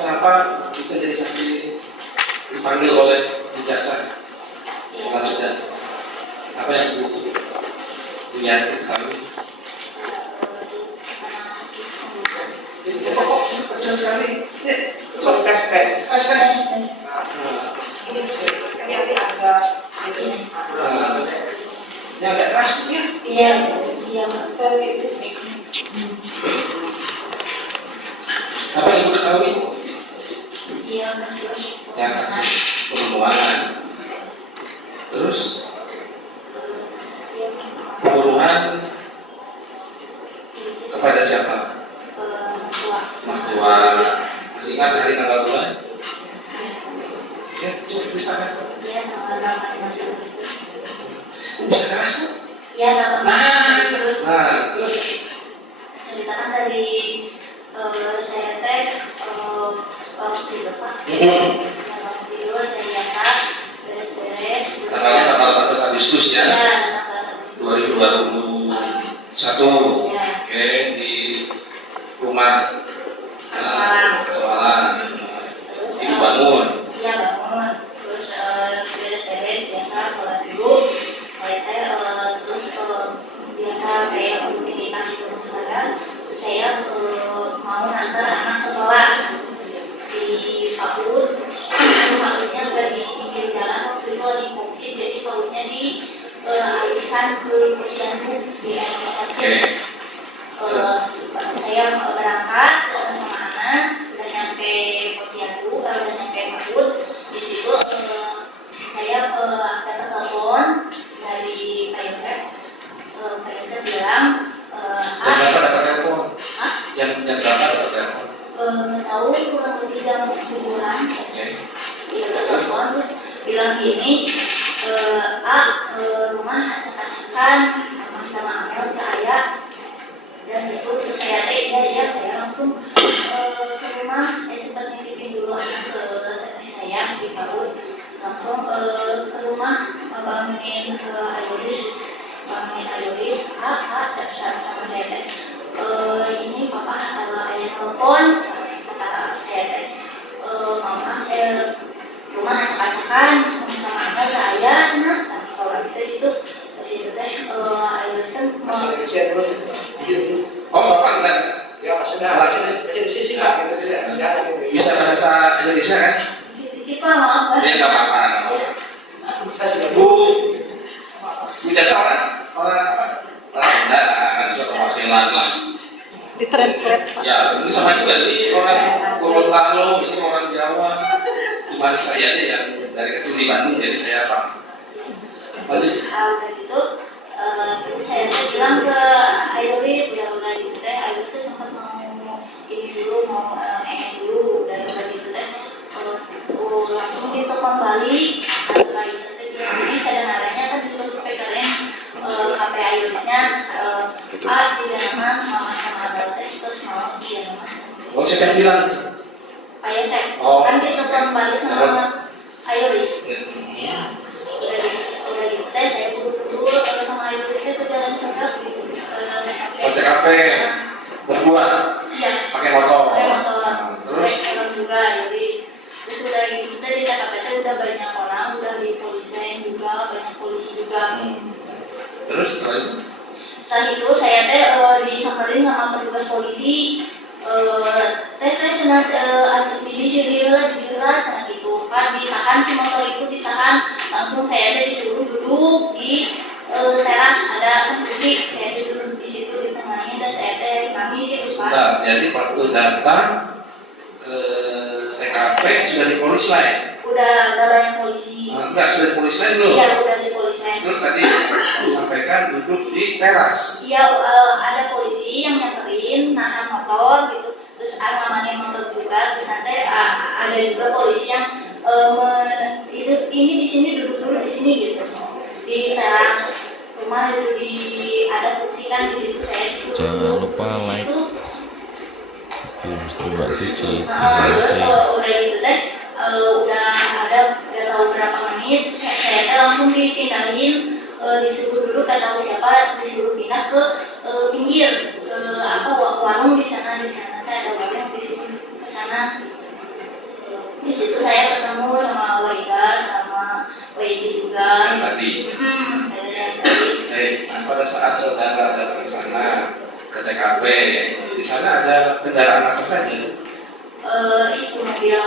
kenapa bisa jadi saksi dipanggil oleh jaksa? Maksudnya apa yang Bu Yanti ketahui? Ini kok kecil sekali. Ini tes. Ini agak ini agak keras ya? Iya, sekali. Apa yang Ibu ketahui? Iya, kasus pembunuhan. Terus pembunuhan kepada siapa? Mertua. Masih ingat hari tanggal bulan? Ya, coba ceritakan. Iya, tanggal 8 Agustus. Bisa keras tuh? Iya, 8 Agustus. Terus Ceritakan dari saya teh orang tidur Pak. Orang tidur saya biasa beres-beres. tanggalnya tanggal 14 Agustus ya? Iya, tanggal 1 2021. Iya. Oke, di rumah Kesewalan. Terus Ibu bangun. Iya, bangun. Terus beres-beres biasa sholat dulu. Saya teh terus biasa kayak rutinitas rumah tangga. Terus saya mau nganter anak sekolah di PAUD. PAUD-nya udah di pinggir jalan, waktu itu lagi COVID, jadi PAUD-nya dialihkan ke posyandu di RW1. Saya berangkat sama anak, udah nyampe posyandu, udah nyampe PAUD. Di situ saya ada telepon dari Pak Yosef. Pak Yosef bilang, Jam berapa dapat telepon? Hah? Jam berapa dapat telepon? Nggak tahu, kurang lebih jam 7-an. Oke. Dia telepon terus bilang gini, rumah acak-acakan sama Amel ke ayah. Dan itu terus saya iya saya langsung ke rumah, sempat nitipin dulu anak ke teteh saya di PAUD. Langsung ke rumah bangunin Ayolis, sama saya teh. Ini papa ada telepon, kata saya teh, mama saya rumah acak-acakan sama Amel ke ayah sana sama seorang itu ke situ teh Ayolis kan mau Oh, Bapak enggak bisa bahasa Indonesia kan? dikit Pak, maaf Pak. Ya enggak apa-apa. Bu jasa orang apa? Enggak bisa perwakilan lah. Ditranslate. Ya, ini sama juga nih orang Gorontalo, ini orang Jawa. Cuma saya aja yang dari kecil di Bandung, jadi saya paham. Lanjut. Udah gitu, terus saya bilang ke Ayolis, udah gitu teh, Ayolis sempat mau ini dulu, mau dulu, udah gitu teh, langsung ditelepon balik, atau Ayolis teh bilang ini kadang-kadangnya kan juga supaya kalian HP Ayolisnya, tidak nama mama sama Abel teh, terus mau dia nama. Oh, siapa yang bilang? Pak Yosef, Oh. kan ditelepon balik sama Ayolis. Ya. Udah gitu teh, saya buru-buru sama Ayolis teh ke jalan Cagak gitu. TKP berdua Iya. pakai motor. Terus helm juga, jadi terus udah gitu teh di TKP teh udah banyak orang, udah di polisi juga, banyak polisi juga. Terus setelah itu Setelah itu saya teh disamperin sama petugas polisi. Teh senat antus bidi jadilah senat itu kan ditahan, si motor itu ditahan, langsung saya teh disuruh duduk di teras, ada kan kursi, saya teh duduk di situ di tengahnya, dan saya teh nangis itu Pak. sebentar, jadi waktu datang ke TKP sudah di polis lain? Udah banyak polisi. Enggak, sudah di polis lain dulu? Iya, udah di polisi. Terus tadi disampaikan duduk di teras? Iya, ada polisi yang nyamperin, nahan motor gitu, terus ngamanin motor juga, terus nanti ada juga polisi yang ini di sini duduk dulu di sini gitu, di teras rumah itu ada kursi kan di situ, saya disuruh Jangan lupa like, itu. Mbak Suci. Terus udah gitu deh, udah nggak tahu berapa menit, saya langsung dipindahin, disuruh duduk, nggak tahu siapa disuruh pindah ke pinggir, ke warung di sana ada warung disuruh ke sana. juga. Yang tadi. Yang tadi. Nah, pada saat saudara datang ke sana ke TKP, di sana ada kendaraan apa saja? Itu mobil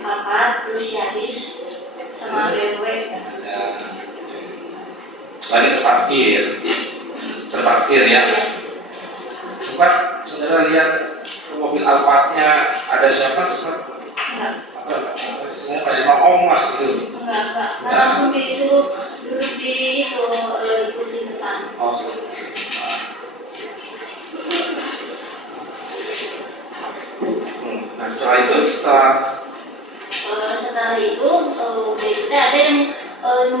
Alphard, terus Yaris, sama BMW. Ada. Lagi terparkir ya. Sempat saudara lihat mobil Alphardnya ada siapa? Sempat? Enggak. Saya pada mau lah gitu. Enggak. Langsung disuruh duduk di itu di kursi depan. Oh, nah setelah itu setelah itu udah itu ada yang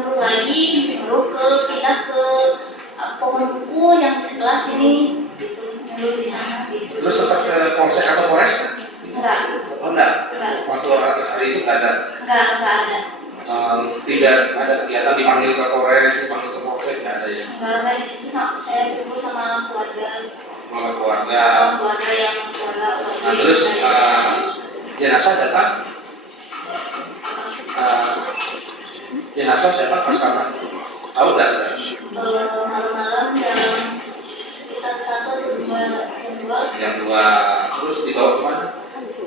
nyuruh pindah ke pohon buku yang di sebelah sini gitu, nyuruh di sana gitu. terus sempat ke polsek atau polres? Enggak. Oh enggak. Waktu hari itu enggak ada. Enggak ada. Tidak ada kegiatan dipanggil ke polres, dipanggil ke polsek, enggak ada ya? Enggak di situ saya kumpul sama keluarga. Keluarga. Keluarga. Nah, terus jenazah datang. Jenazah datang pas kapan? Tahu nggak saudara? Malam-malam jam sekitar 1 atau 2 Jam 2. Terus dibawa kemana?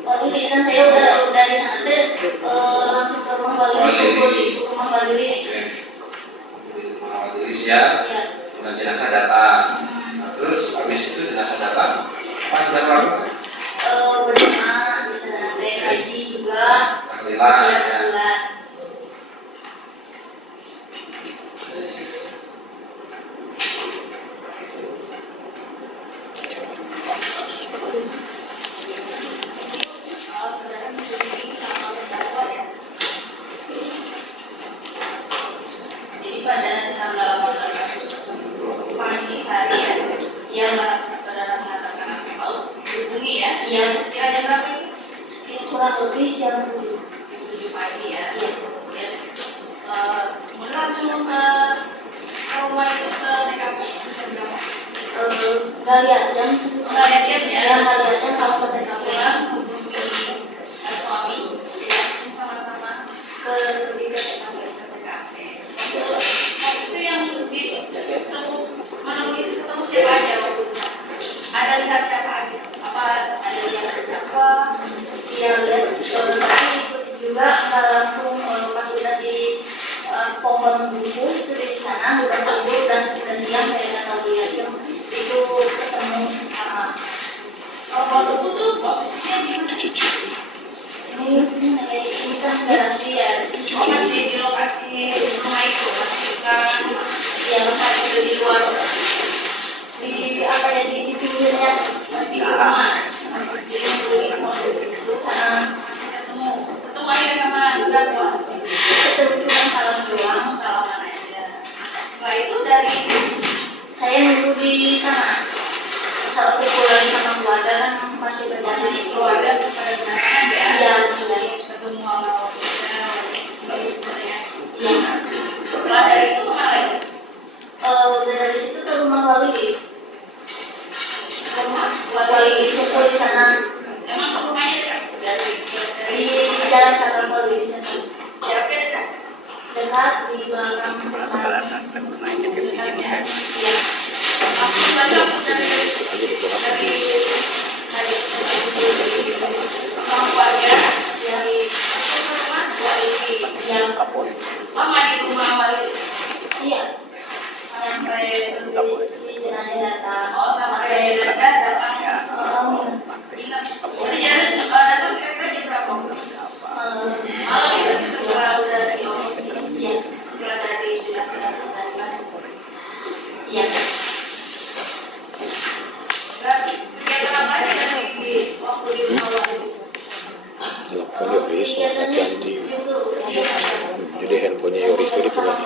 Waktu di sana saya udah di sana langsung ke rumah Pak Lilis, ke rumah Pak Lilis. Di rumah Pak Lilis ya. Iya. Dan jenazah datang. Nah, terus habis itu jenazah datang. Apa yang saudara lakukan? Berdoa di sana haji juga. Tahlilan. Iya, Ya. tahlilan. Jadi pada tanggal 18 Agustus pagi hari ya, siang saudara mengatakan mau hubungi ya? Iya. Sekiranya berapa itu? Kurang lebih jam 7 pagi ya. Iya. Kemudian kemudian langsung ke rumah itu ke TKP jam berapa? Nggak lihat jam. Nggak lihat jam ya? Nggak lihat jam kalau sudah pulang hubungi suami, langsung sama-sama ke TKP. Itu yang ketemu siapa aja waktu itu? Ada lihat siapa aja? Apa ada lihat apa? Iya lihat. Tapi ikut juga nggak langsung pas udah di pohon buku itu di sana udah kumpul dan udah siang saya nggak tahu lihat itu ketemu sama. Kalau pohon buku tuh posisinya di mana? Ini kan garasi ya. Masih di lokasi rumah itu masih bukan ya lokasi di luar di apa ya di pinggirnya di rumah. Jadi masih ketemu aja sama berapa? Ketemu cuma salam doang, salaman aja. Setelah itu dari saya nunggu di sana. Saat kumpul lagi sama keluarga kan masih berjalan. Jadi keluarga pada berdatangan ya? Iya, ketemu sama keluarga. Iya. Setelah dari itu kemana lagi? Udah dari situ ke rumah Walilis. Rumah Walilis kumpul di sana. Emang rumahnya dekat? Di jalan Cagar Walilis itu. Jaraknya dekat? Dekat di belakang pasar. Iya. Aku belajar dari keluarga dari rumah Walilis. Iya. Lama di rumah Walilis. Iya. Sampai si jenazah datang. Oh, sampai jenazah datang. Ingat. Jadi jenazah datang kira-kira jam berapa? Malam itu setelah udah di iya. Setelah dari jenazah datang dari mana? Iya. Kegiatan apa aja di waktu di rumah Walilis? Yoris ganti, jadi handphonenya Yoris itu dipegang.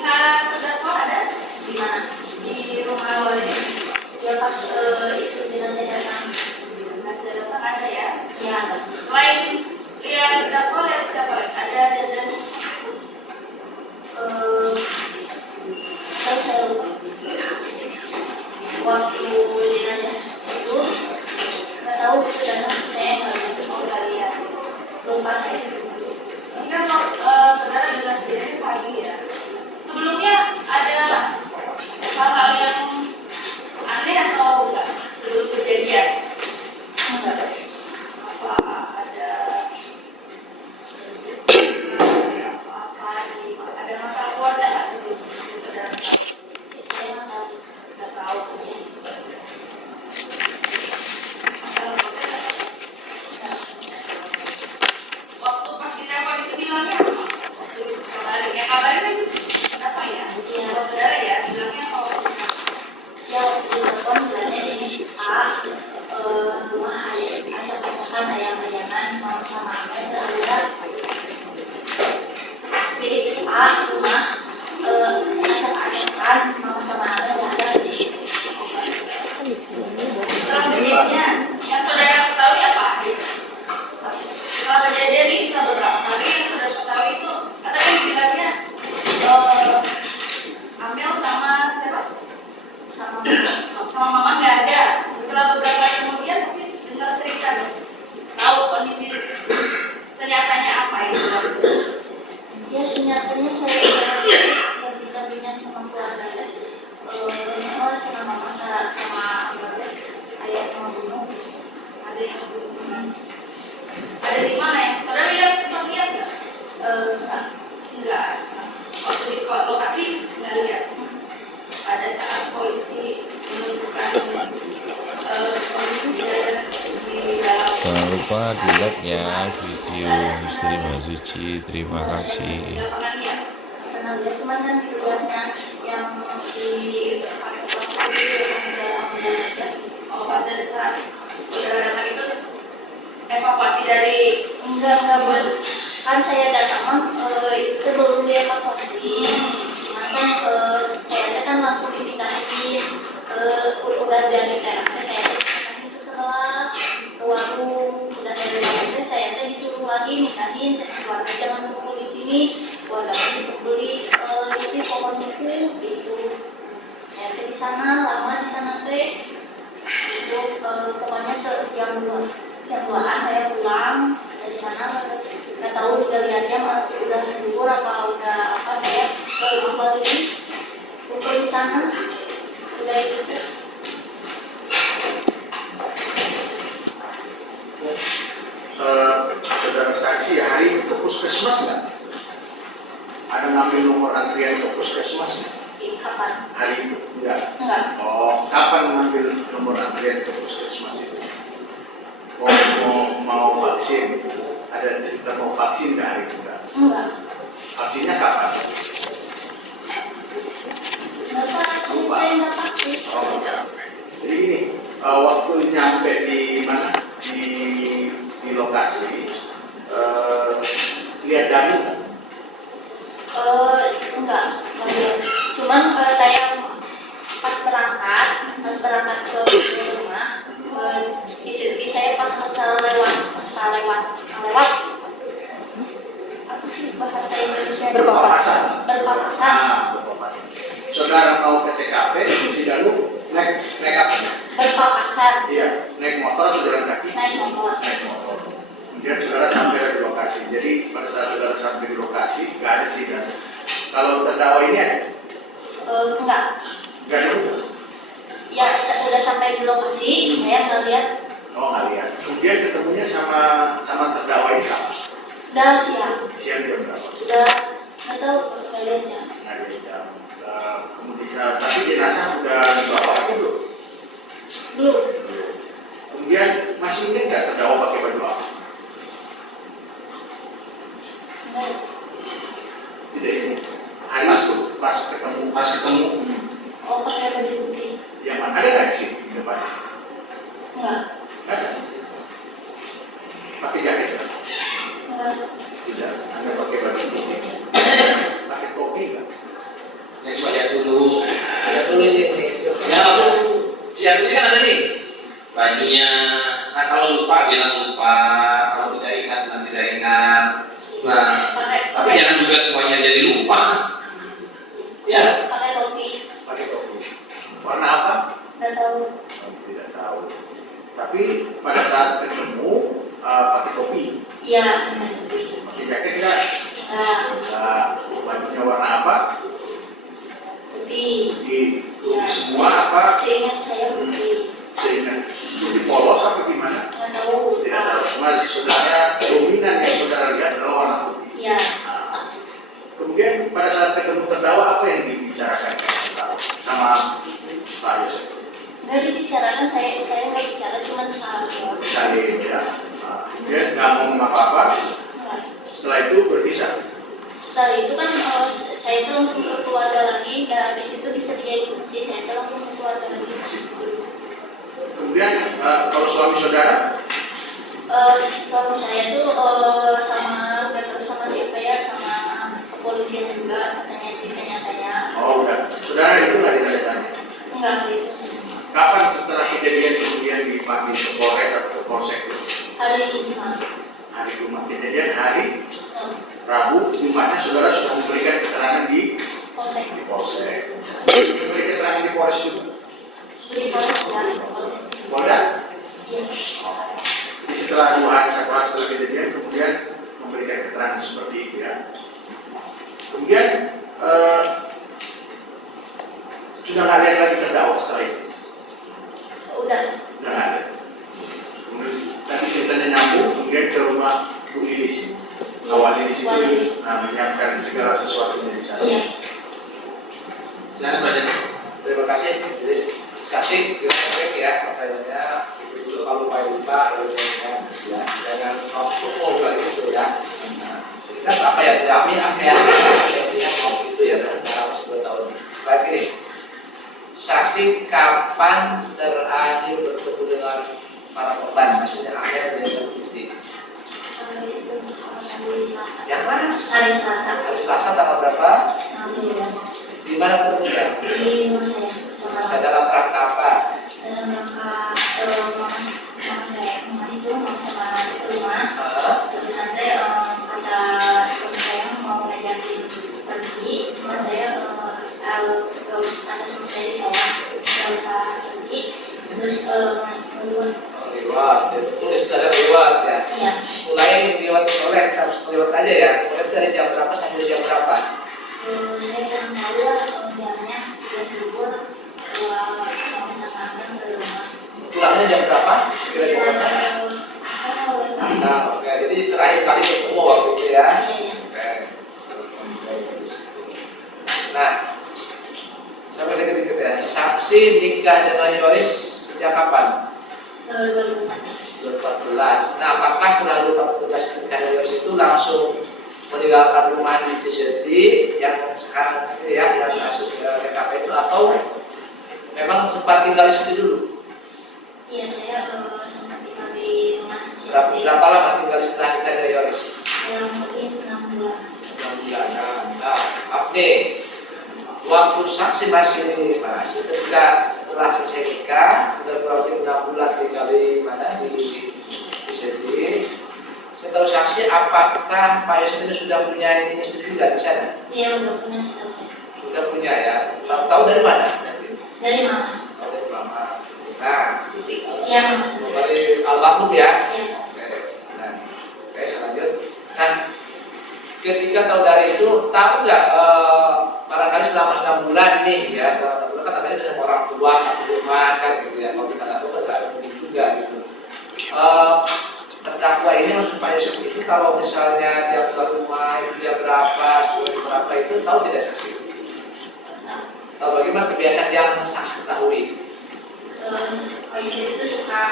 Lihat terdakwa ada di mana? Di rumah Walilis. Ya pas itu jenazah datang. Datang ada ya? Iya. Selain lihat terdakwa lihat siapa lagi? Ada dan saya lupa. Waktu jenazah lupa di like ya video Misteri Mbak Suci. Terima kasih. pernah lihat cuman kan dilihatnya yang di pada saat saudara datang itu evakuasi dari enggak kan saya datang itu belum dievakuasi cuman kan saya kan langsung dipindahin udah dari terasnya saya pindahin itu setelah ke warung udah dari warung saya disuruh lagi mindahin keluarga jangan kumpul di sini keluarga dikumpul di pohon itu gitu saya di sana lama di sana teh itu pokoknya jam 2-an saya pulang dari sana nggak tahu juga lihatnya udah libur apa udah apa saya ke Ambalis kumpul di sana udah itu. Saudara saksi hari itu puskesmas nggak? Ada ngambil nomor antrian ke puskesmas nggak? Kapan? Hari itu enggak. Oh, kapan ngambil nomor antrian ke puskesmas itu? Mau vaksin? Ada cerita mau vaksin nggak hari itu enggak? Enggak. Vaksinnya kapan? Enggak vaksin, saya enggak vaksin. Oh, enggak. Jadi ini waktu nyampe di mana di lokasi lihat Danu nggak? Enggak. Cuman saya pas berangkat ke rumah istri saya pas lewat apa sih bahasa Indonesia Berpapasan. berpapasan. Saudara mau ke TKP, si Danu naik apa? Berpapasan Iya, naik motor atau jalan kaki? naik motor. Naik motor. Kemudian saudara sampai di lokasi. Jadi pada saat saudara sampai di lokasi, nggak ada si Danu. Kalau terdakwa ini ada? Enggak. Nggak ada juga? Ya udah sampai di lokasi saya nggak lihat. Oh, nggak lihat. Kemudian ketemunya sama terdakwa ini kapan? Udah siang. Siang jam berapa? Udah nggak tahu nggak lihatnya. Nggak lihat. Kemudian tapi jenazah udah dibawa itu belum? Belum. Kemudian masih ingat nggak terdakwa pakai baju apa? Enggak. Tidak ingat. Hari itu pas ketemu. Oh pakai baju putih. Yang mana ada nggak sih di depan? Enggak. Ada. Pakai jaket nggak? Enggak. Tidak. Anda pakai baju putih. Pakai topi nggak? Ya coba lihat dulu. Lihat dulu ini. Ya ini kan ada nih bajunya. Nah kalau lupa bilang lupa, kalau tidak ingat bilang tidak ingat. Nah tapi jangan juga semuanya jadi lupa. Ya. Pakai topi. Pakai topi. Warna apa? Nggak tahu. Tidak tahu. Tapi pada saat ketemu pakai topi. Iya pakai topi. Pakai jaket nggak? Nah Bajunya warna apa? putih. Di Iya. semua apa? Seingat saya putih. Seingat putih polos apa gimana? Nggak tahu. Tidak tahu. Cuma saudara dominan yang saudara lihat adalah warna putih. Iya. Kemudian pada saat ketemu terdakwa apa yang dibicarakan sama Pak Yosef? Nggak dibicarakan, saya nggak bicara, cuma salah doang. Saling ya. Kemudian nggak ngomong apa-apa. Enggak. Setelah itu berpisah. Setelah itu kan saya itu langsung ke keluarga lagi, dan di situ disediain kursi, saya itu langsung ke keluarga lagi. Kemudian kalau suami saudara, Suami saya tuh sama nggak tahu sama siapa ya, sama kepolisian juga katanya ditanya-tanya. oh udah, saudara itu nggak ditanya-tanya. Enggak gitu. Kapan setelah kejadian kemudian dipanggil ke Polres atau ke Polsek? Hari Jumat. Hari Jumat. Kejadian hari Rabu, Jumatnya saudara sudah memberikan keterangan di Polsek. Polsek. Memberi keterangan di Polres juga. Di Polsek ya, Polsek. Polda? Iya. Jadi setelah 2 hari, 1 hari setelah kejadian, kemudian memberikan keterangan seperti itu ya. Kemudian sudah nggak lihat lagi terdakwa setelah itu. Udah. Udah nggak ada. Kemudian tadi ceritanya nyambung, kemudian ke rumah Bu Lilis. Awal Lilis itu menyiapkan segala sesuatunya di sana. Iya. Silakan Pak Jasa. Terima kasih, Lilis. Saksi, ya pertanyaannya dulu. itu kalau lupa ya jangan ngomong gitu ya. Nah, kan apa yang diambil apa yang ngomong itu ya dalam 10 tahun. Baik ini, saksi kapan terakhir bertemu dengan para korban? Maksudnya apa yang terbukti? Itu hari Selasa. Yang mana? Hari Selasa. Hari Selasa tanggal berapa? Tanggal 17. Di mana ketemunya? Di rumah saya. Bersama Dalam rangka apa? dalam rangka mama itu mau sama ke rumah. Terus nanti kata suami saya mau ngajakin pergi, cuma saya ada suami saya di bawah, nggak usah pergi. Terus Lewat, tulis dari lewat ya. iya. Mulai lewat oleh harus lewat aja ya. Mulai dari jam berapa sampai jam berapa? Saya kurang tahu lah jamnya dan libur mama sama Angga ke rumah. Pulangnya jam berapa? Sekitar Nah, oke. Jadi terakhir kali ketemu waktu itu ya. iya. Oke. Nah, sampai dikit-dikit ya. Saksi nikah dengan Yoris sejak kapan? 2014. Nah, apakah setelah 2014 nikah dengan Yoris itu langsung meninggalkan rumah di Ciseti yang sekarang itu ya, yang kasus TKP itu, atau memang sempat tinggal di situ dulu? Iya, saya sempat tinggal di rumah Ciseti. Berapa lama tinggal setelah nikah dengan Yoris? Kurang lebih 6 bulan. 6 bulan. Nah, update. Waktu saksi masih ketika setelah selesai nikah, sudah kurang lebih 6 bulan tinggal di mana, di Ciseti. Saya tahu saksi, apakah Pak Yusuf ini sudah punya istri juga di sana? Iya, udah punya setahu saya. Sudah punya ya. Tahu dari mana? Dari mama. Tahu dari mama. Nah, Iya, mama. dari almarhum ya. Iya. Oke. Nah, oke, lanjut. Nah, ketika tahu dari itu, tahu nggak barangkali selama 6 bulan nih ya, selama 6 bulan kan namanya sama orang tua satu rumah kan gitu ya. Kalau kita tahu kan nggak mungkin juga gitu. Terdakwa ini maksud Pak Yusuf itu kalau misalnya dia ke rumah itu dia berapa, sudah berapa itu tahu tidak saksi? Tahu bagaimana kebiasaan yang saksi ketahui? Pak Yusuf itu suka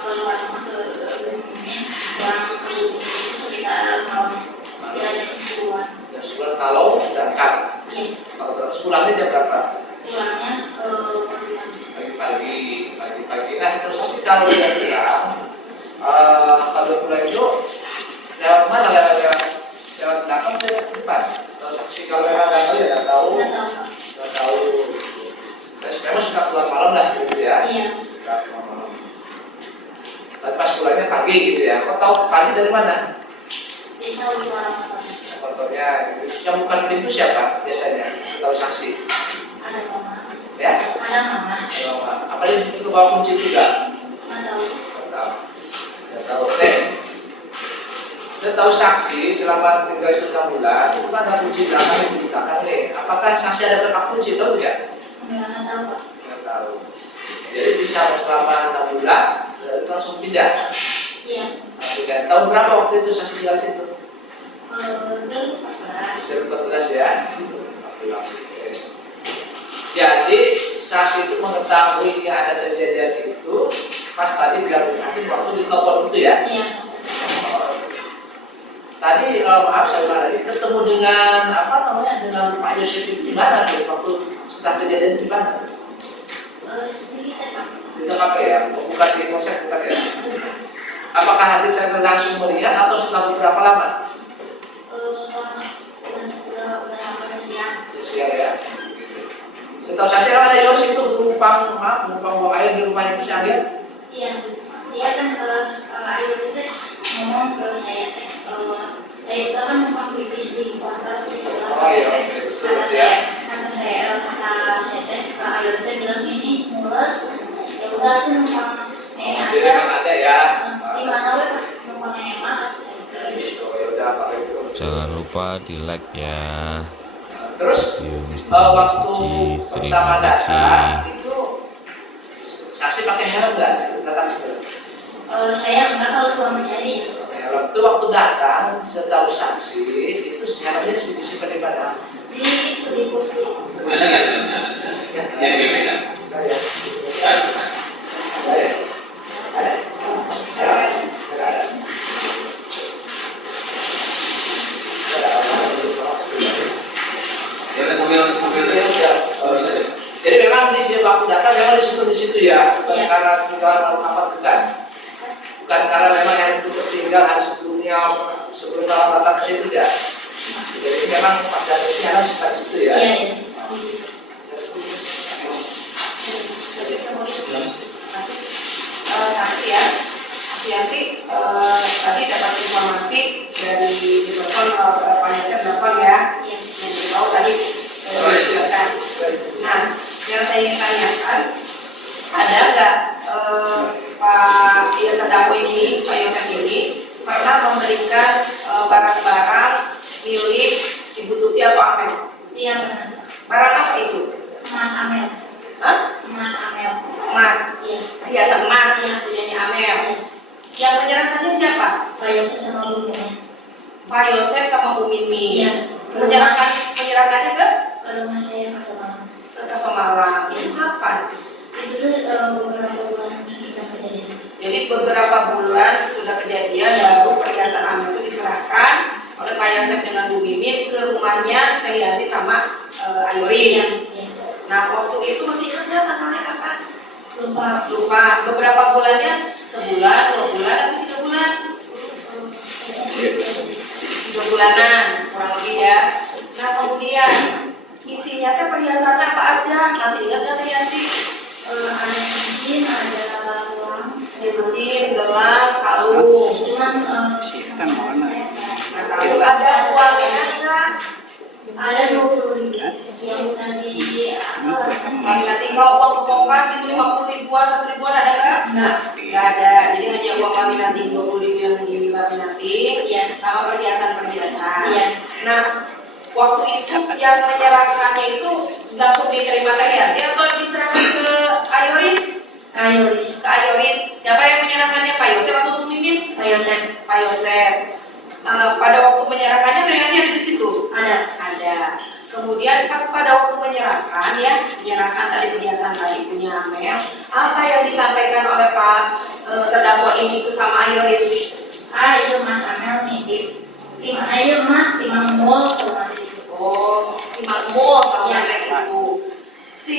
keluar rumah ke rumahnya, pulang ke rumah itu sekitar malam, sekitar jam 10-an. Jam 10 kalau berangkat. Iya. Kalau pulangnya jam berapa? Pulangnya pagi-pagi. Pagi-pagi. Nah, terus saksi kalau dia bilang kalau pulang itu lewat mana? Lewat belakang atau lewat depan? Kalau saksi kalau memang nggak tahu ya nggak tahu. Nggak tahu. Terus memang suka keluar malam lah gitu ya. Iya. Suka keluar malam. Tapi pas pulangnya pagi gitu ya. Kok tahu pagi dari mana? Dia tahu suara motor. Motornya. Yang bukan pintu siapa biasanya? Tahu saksi. Ada mama. Ya? Ada mama. Apa dia itu bawa kunci juga? Nggak tahu. Nggak tahu. Setahu saksi selama tinggal 9 bulan itu kan ada kunci belakang di belakang nih. Apakah saksi ada tempat kunci tahu tidak? Nggak tahu, Pak. Nggak tahu. Jadi bisa selama 6 bulan itu langsung pindah. Iya. Pindah. Tahun berapa waktu itu saksi tinggal di situ? 2014. 2014 ya. 14. Jadi saksi itu mengetahui ada kejadian itu pas tadi bilang hakim waktu di telepon itu ya. Iya. Tadi maaf saya ulang lagi, ketemu dengan apa namanya dengan Pak Yusuf itu di mana tuh waktu setelah kejadian di mana? Di TKP. Di TKP ya, bukan di polsek bukan ya? Apakah hadir dan langsung melihat atau setelah beberapa lama? Udah lama siang. Siang ya. Setahu saya ada Yos itu numpang buang air di rumah itu saya lihat. Iya, dia kan akhir itu ngomong ke saya saya juga kan numpang pipis di konter di sebelah. Oh iya. Kata saya akhir saya bilang ini mules, ya udah tuh numpang Jadi aja. memang ada ya. Di mana we pas numpang emang Jangan lupa di like ya. Terus Video Misteri Mas waktu Suci. Terima pertama kasih. datang itu saksi pakai helm nggak? Datang itu. saya enggak, kalau suami saya itu. Helm itu waktu datang setahu saksi itu helmnya disimpan di mana? Di kursi. Ya, ya, ya. Ada ya? Ada ya? Ada? memang di situ waktu data memang di situ ya, bukan Iya. karena tinggal apa bukan. Bukan karena memang yang itu tertinggal hari sebelumnya sebelum dalam data ke situ ya. Jadi memang pas ada ini harus di situ ya. Iya, iya. Saksi ya, Yanti tadi dapat informasi dari telepon Pak Yosef telepon ya, Iya. yang tahu tadi dijelaskan. Nah, yang saya ingin tanyakan, ada nggak Pak yang terdakwa ini, Pak Yosef ini pernah memberikan barang-barang milik Ibu Tuti atau Amel? Iya, benar. Barang apa itu? Mas Amel. Hah? Mas Amel. Emas, Iya. perhiasan emas Iya. punyanya Amel. Iya. Yang menyerahkannya siapa? Pak Yosef sama Bu Mimi. Pak Yosef sama Bu Mimi. Iya. Menyerahkannya ke Ke rumah saya ke Somalia. Kasomalang. Itu kapan? Itu tuh beberapa bulan sesudah kejadian. Jadi beberapa bulan sesudah kejadian baru perhiasan Amel itu diserahkan oleh Pak Yosef dengan Bu Mimin ke rumahnya Teh Yanti sama Ayori. Iya. Iya. Nah waktu itu masih ingat nggak tanggalnya kapan? Lupa. Lupa. Beberapa bulannya, sebulan, 2 bulan atau 3 bulan? 3 bulanan kurang lebih ya. Nah kemudian isinya teh perhiasannya apa aja? Masih ingat nggak Teh Yanti? Ada cincin, ada gelang, Cincin, gelang, kalung. cuman Nah, kalau ada uangnya nggak? ada 20.000 yang udah di Nanti kalau uang pokok gitu 50 ribuan, 100 ribuan ada nggak? enggak. Nggak ada. Jadi hanya uang laminating 20.000 yang dilaminating Iya. sama perhiasan-perhiasan. Iya. Nah, waktu itu yang menyerahkannya itu langsung diterima Teh Yanti atau diserahkan ke Ayoris? Kayoris. Ke Ayoris. Siapa yang menyerahkannya? Pak Yosef atau Bu Mimin? Pak Yosef Pak Yosef. Pada waktu menyerahkannya Teh Yanti ada di situ? ada. Ada. Kemudian pas pada waktu menyerahkan tadi perhiasan tadi punya Amel, apa yang disampaikan oleh Pak terdakwa ini ke sama Ayoris? Itu Mas Amel nitip. Di mana ya Mas? Di Mall sama itu. Oh, Imamul sama Ya. nenek itu. Si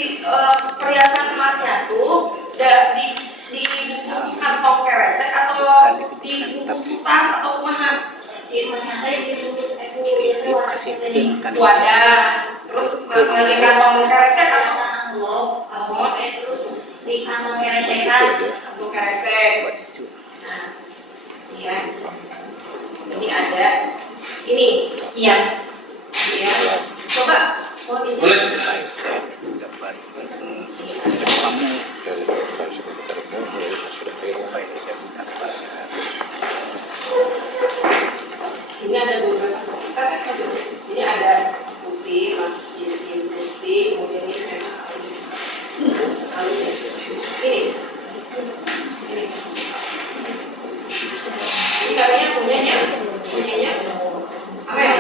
perhiasan emasnya tuh dibungkus kantong keresek atau dibungkus tas atau kumaha? Si Mas Santai dibungkus itu warna putih. Wadah. Terus lagi kantong keresek atau Envelope, terus di kantong keresekan. kantong keresek? Nah, iya. Ini ada. Ini. Iya. Ya. Coba. Oh, ini. Boleh silakan. Ini ada beberapa kita kan ini ada putih, mas cincin putih, kemudian ini memang ini katanya punyanya apa ya?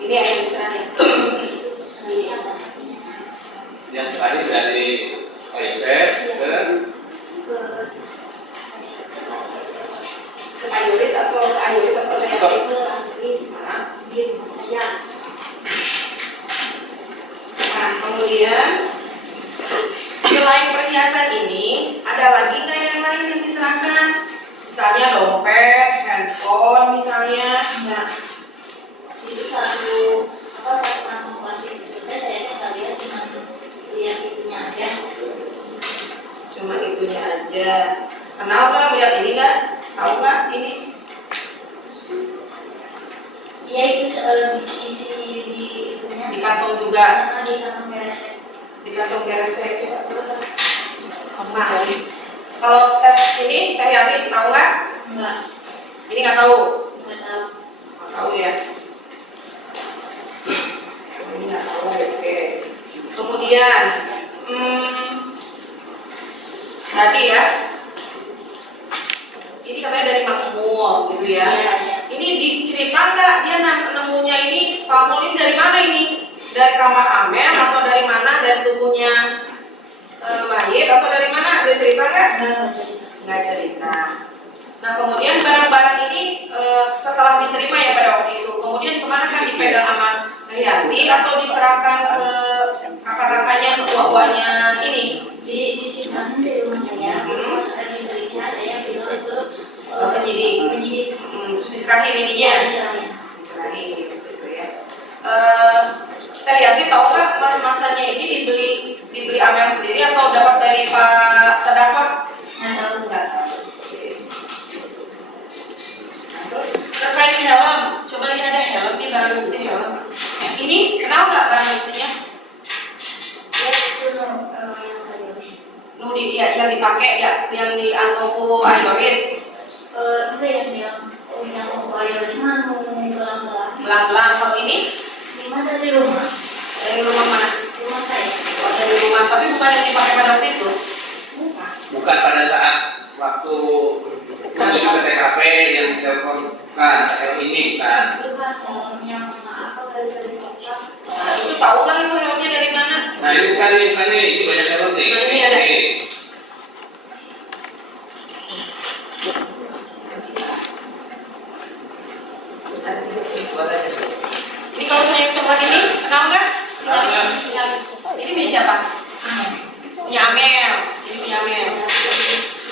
Ini yang misalnya yang terakhir dari Pak Yosef ke Ayoris atau Nah, kemudian selain perhiasan ini, ada lagi nggak yang lain yang diserahkan? Misalnya dompet, handphone, misalnya. Enggak. Itu satu kantong plastik sudah saya nggak lihat, cuma lihat itunya aja. Cuma itunya aja. Kenal nggak melihat ini nggak? Tahu nggak ini? Iya itu diisi di itunya. Di kantong juga. Di kantong keresek. Di kantong keresek. Nah, kalau tes ini Teh Yanti tahu nggak? Enggak. Ini nggak tahu. Enggak tahu. Nggak tahu ya. Ini nggak tahu. Oke. Kemudian, tadi ya. Ini katanya dari Makmul, gitu ya. Iya, iya. Ini dicerita nggak dia nemunya ini Makmul ini dari mana ini? Dari kamar Amel atau dari mana? Dari tubuhnya mayit atau dari mana? Ada cerita nggak? Enggak cerita. Nggak cerita. Nah kemudian barang-barang ini setelah diterima ya pada waktu itu, kemudian kemana kan dipegang sama Teh Yanti atau diserahkan ke kakak-kakak yang Ayoris. Nudi ya, yang dipakai ya, yang di Antopo Ayoris. Enggak yang Ayoris mana belang-belang. Belang-belang kalau ini Di mana dari rumah? dari rumah mana? Rumah saya. Oh, dari rumah, tapi bukan yang dipakai pada waktu itu. Bukan. Bukan pada saat waktu menuju ke TKP yang telepon, bukan yang ini bukan. Bukan yang apa dari kota. Nah, itu tahu kan itu helmnya dari mana? Nah ini bukan nih, ini banyak helm nih. Nah, ini ada. Ini kalau saya coba ini, kenal nggak? Kenal nggak? Ini punya siapa? Punya Amel. Ini punya Amel.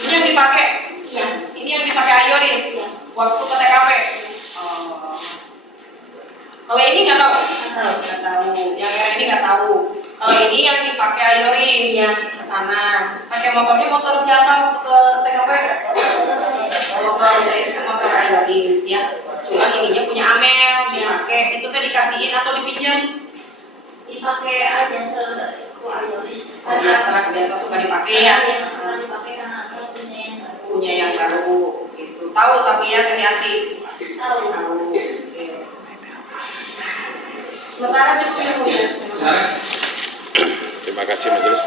Ini yang dipakai. Iya. Ini yang dipakai Ayorin. Iya. Waktu ke TKP. Oh. Kalau ini nggak tahu. Nggak tahu. Yang ini nggak tahu. Kalau ini yang dipakai Ayorin. Iya. Ke sana. Pakai motornya motor siapa waktu ke TKP? Motor Ayoris ya. Cuma ininya punya Amel. Dipakai. Itu kan dikasihin atau dipinjam? Dipakai aja ku Ayoris. Biasa suka dipakai ya. Biasa suka dipakai karena aku punya yang baru. Punya yang baru gitu. Tahu tapi ya hati-hati. Tahu. Tahu. Oke. Sementara cukup ya Bu ya. Sekarang Terima kasih majelis.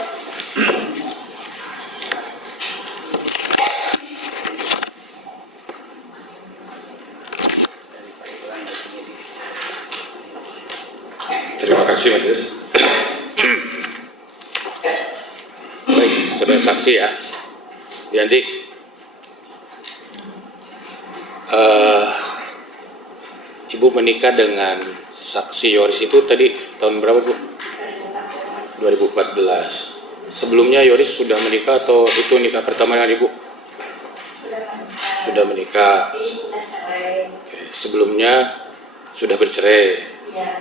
Terima kasih majelis. Baik, saudara saksi ya. Yanti, Ibu menikah dengan saksi Yoris itu tadi tahun berapa Bu? 2014. Sebelumnya Yoris sudah menikah atau itu nikah pertama dengan Ibu? Sudah menikah. Oke. Sebelumnya sudah bercerai.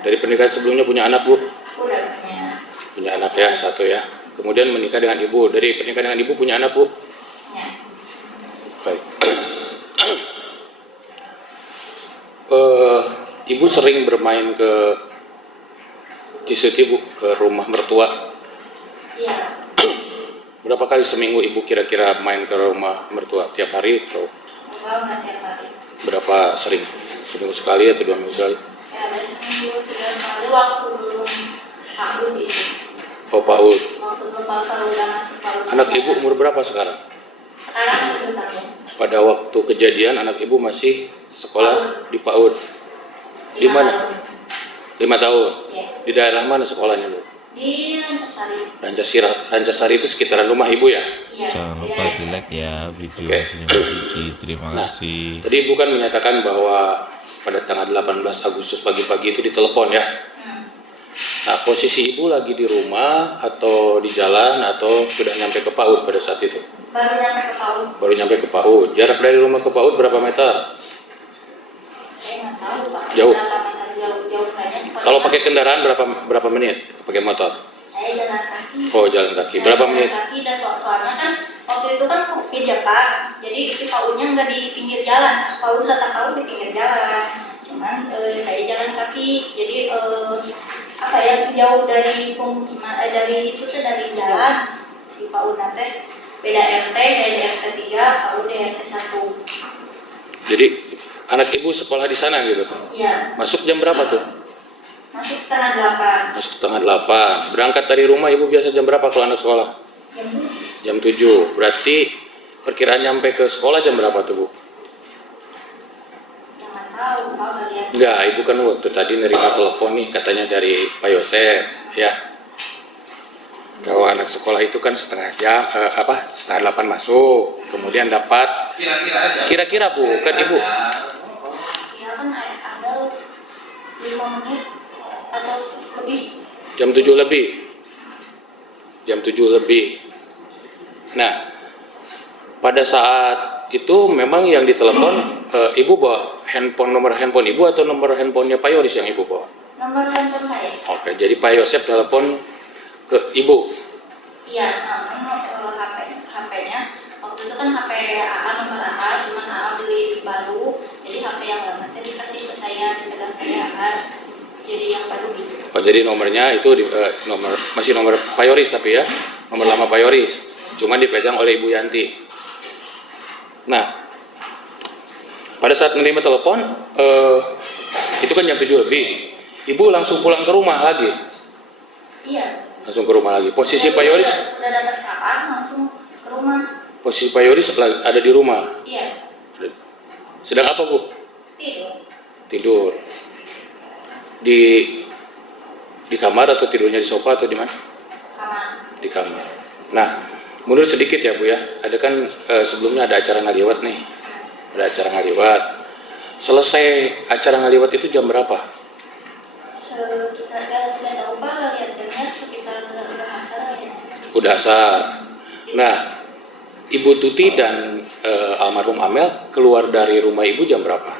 Dari pernikahan sebelumnya punya anak Bu? Udah punya. Punya anak ya, satu ya. Kemudian menikah dengan Ibu. Dari pernikahan dengan Ibu punya anak Bu? Ya. Baik. Ibu sering bermain ke Cisuti Bu, ke rumah mertua. Iya. Berapa kali seminggu Ibu kira-kira main ke rumah mertua? Tiap hari atau Enggak tiap hari. berapa sering? Seminggu sekali atau 2 minggu sekali? Ya ada seminggu 3 kali waktu belum PAUD itu. Oh, PAUD. Waktu belum kalau udah masuk PAUD. Anak Ibu umur berapa sekarang? Sekarang 7 tahun. Pada waktu kejadian anak Ibu masih sekolah di PAUD. Di mana? 5 tahun. Ya. Di daerah mana sekolahnya Bu? Di Rancasari. Rancasari itu sekitaran rumah Ibu ya? Iya. Jangan di lupa daerah. di like ya video Oke. Muslim Suci. Terima Nah, kasih. tadi Ibu kan menyatakan bahwa pada tanggal 18 Agustus pagi-pagi itu ditelepon ya. Nah, posisi Ibu lagi di rumah atau di jalan atau sudah nyampe ke PAUD pada saat itu? Baru nyampe ke PAUD. Baru nyampe ke PAUD. Jarak dari rumah ke PAUD berapa meter? Saya nggak tahu Pak. Jauh. Berapa meter jauh kayaknya. Kalau pakai kendaraan berapa menit? Pakai motor? Saya jalan kaki. Oh, jalan kaki. Saya Berapa jalan menit? Kaki dan soalnya kan waktu itu kan COVID ya Pak. Jadi si PAUD-nya nggak di pinggir jalan. PAUD letak PAUD di pinggir jalan. Cuman saya jalan kaki. Jadi apa ya jauh dari pemukiman dari itu tuh dari jalan si PAUD nanti beda RT, saya di RT 3, PAUD di RT 1. Jadi anak Ibu sekolah di sana gitu? Iya, Masuk jam berapa tuh? masuk setengah 8. Masuk setengah 8. Berangkat dari rumah Ibu biasa jam berapa kalau anak sekolah? Jam 7. Jam 7. Berarti perkiraan nyampe ke sekolah jam berapa tuh Bu? Yang nggak tahu, Pak nggak lihat. Enggak, Ibu kan waktu tadi nerima telepon nih katanya dari Pak Yosef ya. Kalau anak sekolah itu kan setengah 8 masuk, kemudian dapat kira-kira aja. kira-kira Bu, kan Ibu Ya kan ada 5 menit atau lebih. jam 7 lebih. Jam 7 lebih. Nah, pada saat itu memang yang ditelepon Ibu bawa nomor handphone Ibu atau nomor handphonenya Pak Yoris yang Ibu bawa? Nomor handphone saya. Oke, jadi Pak Yosef telepon ke Ibu. Iya, HP-nya. Waktu itu kan HP AA nomor AA, cuman AA beli baru. Jadi HP yang lama tadi dikasih ke saya, dipegang saya AA. Jadi yang baru gitu. Oh, jadi nomornya itu masih nomor Pak Yoris tapi ya, nomor lama Pak Yoris, cuma dipegang oleh Ibu Yanti. Nah, pada saat menerima telepon, itu kan jam 7 lebih, Ibu langsung pulang ke rumah lagi? Iya. Langsung ke rumah lagi. Posisi Pak Yoris? Udah dapat kabar langsung ke rumah. Posisi Pak Yoris ada di rumah? Iya. Sedang apa, Bu? Tidur. Tidur. Di kamar atau tidurnya di sofa atau di mana? Kamar. Di kamar. Nah, mundur sedikit ya Bu ya. Ada kan sebelumnya ada acara ngaliwat nih. Ada acara ngaliwat. Selesai acara ngaliwat itu jam berapa? Sekitar tidak tahu Pak, lihat jamnya sekitar udah asar ya. Udah asar. Nah, Ibu Tuti dan almarhum Amel keluar dari rumah Ibu jam berapa?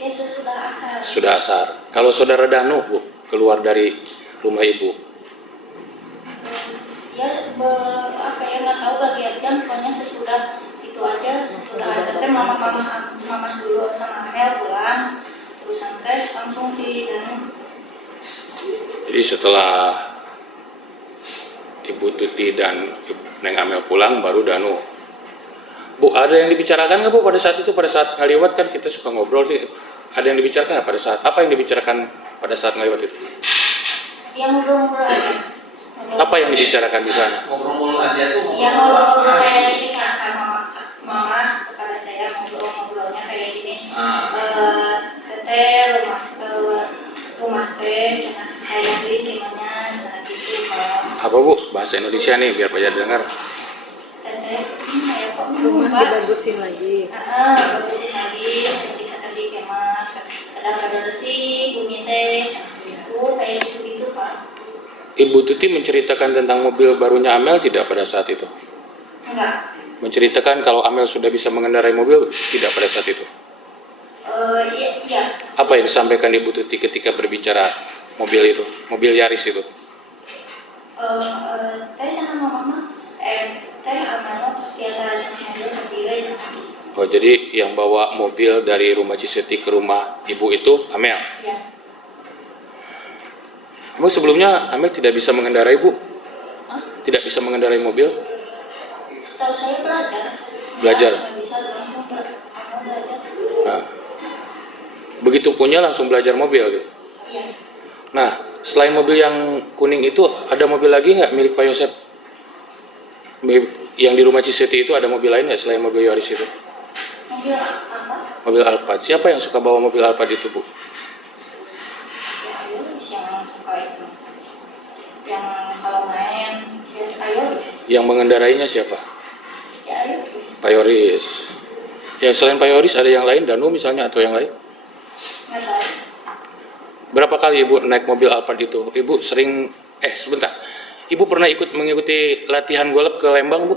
Ya sesudah asar. Sudah asar. Kalau saudara Danu, Bu, keluar dari rumah Ibu? Ya apa ya nggak tahu bagian jam, pokoknya sesudah itu aja, sesudah asar teh mama dulu sama Amel pulang, terus sampai langsung si Danu. Jadi setelah Ibu Tuti dan Neng Amel pulang, baru Danu. Bu, ada yang dibicarakan nggak Bu pada saat itu? Pada saat ngaliwat kan kita suka ngobrol sih. Ada yang dibicarakan nggak pada saat? Apa yang dibicarakan pada saat ngaliwat itu? Ya ngobrol-ngobrol aja. Apa yang dibicarakan di sana? Ngobrol-ngobrol aja tuh. Ya ngobrol-ngobrol kayak gini kan, mama kepada saya ngobrolnya kayak gini. Teteh rumah teh, saya beli gimana, gitu kalau. Apa Bu? Bahasa Indonesia nih biar Pak dengar. Teteh, kayak kok Rumah dibagusin lagi. bagusin lagi, seperti kata di kemar, kadang-kadang bersih, bunyi teh, itu kayak gitu Pak. Ibu Tuti menceritakan tentang mobil barunya Amel tidak pada saat itu? Enggak. Menceritakan kalau Amel sudah bisa mengendarai mobil tidak pada saat itu? Iya. Apa yang disampaikan Ibu Tuti ketika berbicara mobil itu, mobil Yaris itu? Teh sama mama, teh Amel terus dia sarannya mobil ke dia ya. Oh, jadi yang bawa mobil dari rumah Ciseti ke rumah Ibu itu Amel? Iya. Emang sebelumnya Amel tidak bisa mengendarai Bu? Hah? Tidak bisa mengendarai mobil? Setahu saya belajar. Belajar? Nggak bisa langsung belajar. Nah, begitu punya langsung belajar mobil gitu. Iya. Nah, selain mobil yang kuning itu ada mobil lagi nggak milik Pak Yosep? Yang di rumah Ciseti itu ada mobil lain nggak selain mobil Yaris itu? Mobil apa? Mobil Alphard. Siapa yang suka bawa mobil Alphard itu Bu? Ya Ayoris yang suka itu. Yang kalau main ya Ayoris. Yang mengendarainya siapa? Ya Ayoris. Pak Yoris. Yang selain Pak Yoris ada yang lain, Danu misalnya atau yang lain? Nggak tahu. Berapa kali Ibu naik mobil Alphard itu? Ibu sering, sebentar. Ibu pernah mengikuti latihan golf ke Lembang, Bu?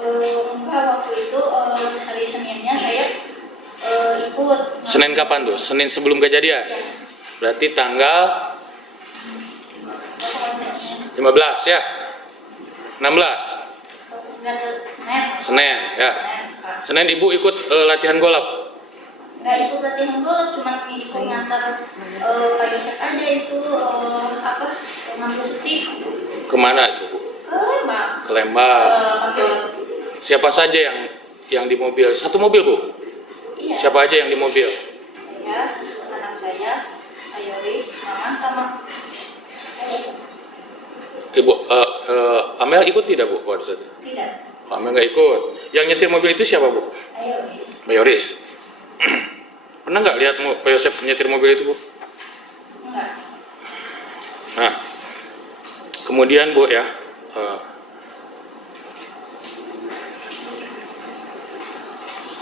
Enggak, waktu itu hari Seninnya saya ikut. Senin kapan tuh? Senin sebelum kejadian? Ya. Berarti tanggal 15 ya? 16? Enggak Senin. Senin, ya. Pak. Senin Ibu ikut latihan golf? Nggak ikut latihan golf, cuma ikut ngantar Pak Yosef aja itu ngambil stick Kemana itu, Bu? ke Lembang. Ke Lembang. Pakai Siapa saja yang di mobil? Satu mobil, Bu? iya. Siapa aja yang di mobil? Saya, anak saya, Ayoris, mama sama Ayah. Ibu, Amel ikut tidak, Bu? Pada saat itu? Tidak, Amel nggak ikut. Yang nyetir mobil itu siapa, Bu? Ayoris. Pak Yoris. Pernah nggak lihat Pak Yosep nyetir mobil itu, Bu? Enggak. Nah, kemudian Bu ya,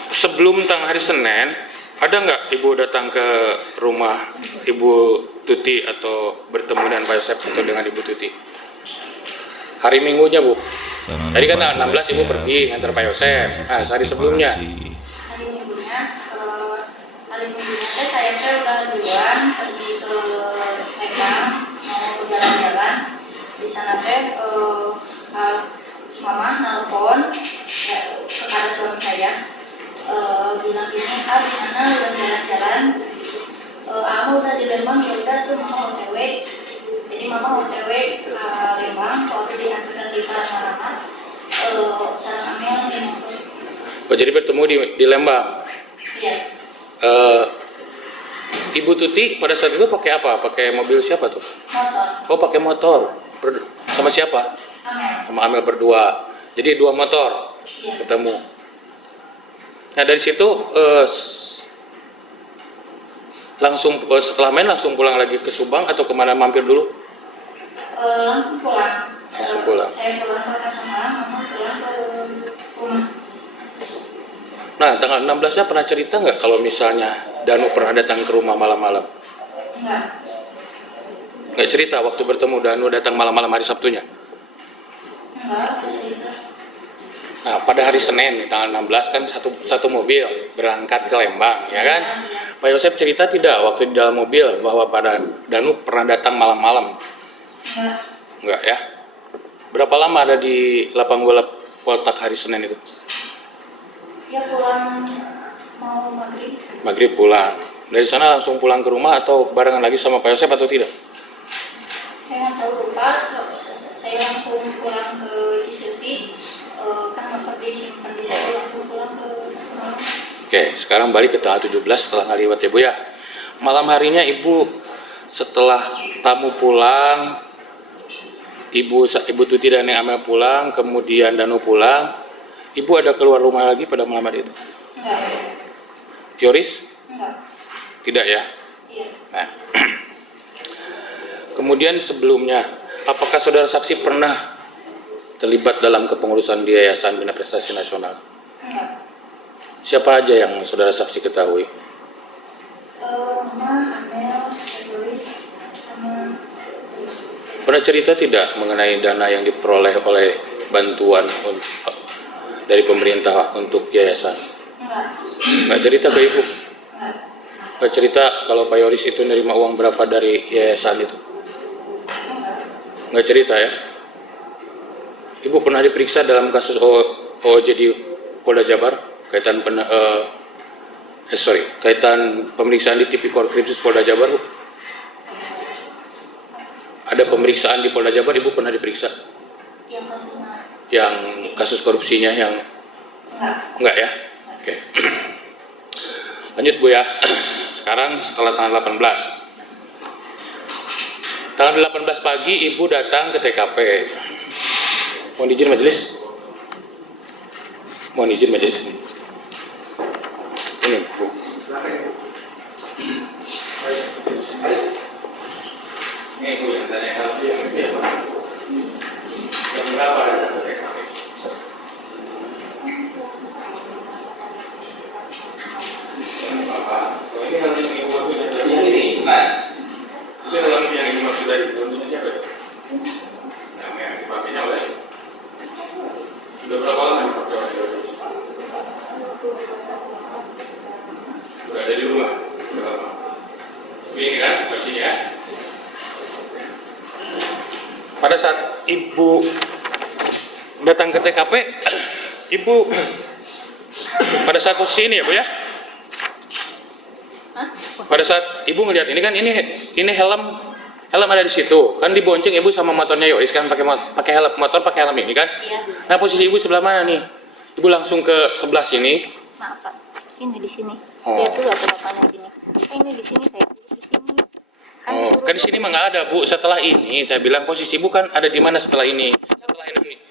sebelum tanggal hari Senin, ada nggak Ibu datang ke rumah Ibu Tuti atau bertemu dengan Pak Yosep atau dengan Ibu Tuti? Hari Minggunya, Bu. Jangan Tadi kan lupa tanggal 16 Ibu like, pergi share, ngantar Pak Yosep. Nah, sehari terima sebelumnya. kasih. Hari minggunya teh saya teh udah duluan pergi ke Lembang mau jalan-jalan. Di sana teh mama nelpon kepada suami saya bilang gini, di mana udah jalan-jalan. Aku udah di Lembang, ya udah tuh mama OTW. Jadi mama OTW ke Lembang, waktu diantarkan di Paranaman, sarang Amel di motor. Oh, jadi bertemu di Lembang. Iya. Ibu Tuti pada saat itu pakai apa? Pakai mobil siapa tuh? Motor. Oh, pakai motor. Sama siapa? Amel. Sama Amel berdua. Jadi 2 motor Iya. ketemu. Nah, dari situ langsung setelah main langsung pulang lagi ke Subang atau kemana, mampir dulu? Langsung pulang. Langsung pulang. Saya pulang ke Kasamalang, mama pulang ke rumah. Nah, tanggal 16-nya pernah cerita nggak kalau misalnya Danu pernah datang ke rumah malam-malam? Enggak. Nggak cerita waktu bertemu Danu datang malam-malam hari Sabtunya? Enggak, nggak cerita. Nah, pada hari Senin, tanggal 16 kan satu mobil berangkat ke Lembang, ya kan? Pak Yosep cerita tidak waktu di dalam mobil bahwa pada Danu pernah datang malam-malam? Enggak. Enggak ya? Berapa lama ada di lapang bola Poltak hari Senin itu? Dia pulang mau maghrib. Maghrib pulang. Dari sana langsung pulang ke rumah atau barengan lagi sama Pak Yosep atau tidak? Saya nggak tahu, lupa. Saya langsung pulang ke Ciseti. Kan motor disimpan di situ, langsung pulang ke Kasamalang. Oke, sekarang balik ke tanggal 17 setelah ngaliwat ya Bu ya. Malam harinya Ibu setelah tamu pulang, Ibu Tuti dan Neng Amel pulang, kemudian Danu pulang, Ibu ada keluar rumah lagi pada malam hari itu? Enggak. Yoris? Enggak. Tidak ya? Iya. Nah, kemudian sebelumnya, apakah saudara saksi pernah terlibat dalam kepengurusan di Yayasan Bina Prestasi Nasional? Enggak. Siapa aja yang saudara saksi ketahui? Mama, Amel, Yoris, sama Pernah cerita tidak mengenai dana yang diperoleh oleh bantuan dari pemerintah untuk yayasan? enggak. Nggak cerita ke Ibu? Enggak. Nggak cerita kalau Pak Yoris itu nerima uang berapa dari yayasan itu? Nggak cerita ya? Ibu pernah diperiksa dalam kasus OOJ di Polda Jabar kaitan kaitan pemeriksaan di Tipikor Krimsus Polda Jabar, Bu? Ada pemeriksaan di Polda Jabar, Ibu pernah diperiksa? Yang kasusnya Yang kasus korupsinya yang enggak ya? Oke. Lanjut Bu ya. Sekarang setelah tanggal 18. Tanggal 18 pagi Ibu datang ke TKP. Mohon izin majelis. Mohon izin majelis. Ini Bu. Ini Bu yang tanya yang berapa datang ke TKP? Ini helm yang Ibu maksud Yang ini bukan. itu helm yang Ibu maksud dari tentunya siapa? Yang dipakainya oleh sudah berapa lama dipakai oleh Yoris? Sudah ada di rumah? Sudah lama. Ini kan versinya ya. Pada saat Ibu datang ke TKP, Ibu pada saat posisi ini ya Bu ya? Pada saat Ibu ngelihat ini kan ini helm ada di situ kan, dibonceng Ibu sama motornya Yoris kan, pakai helm motor, pakai helm ini kan. Iya. Nah, posisi Ibu sebelah mana nih? Ibu langsung ke sebelah sini. Maaf Pak, ini di sini. Oh. Dia tuh ada bapaknya sini. Ini di sini, saya duduk di sini. Oh, kan di sini mah nggak ada Bu. Setelah ini saya bilang posisi Ibu kan ada di mana setelah ini? Setelah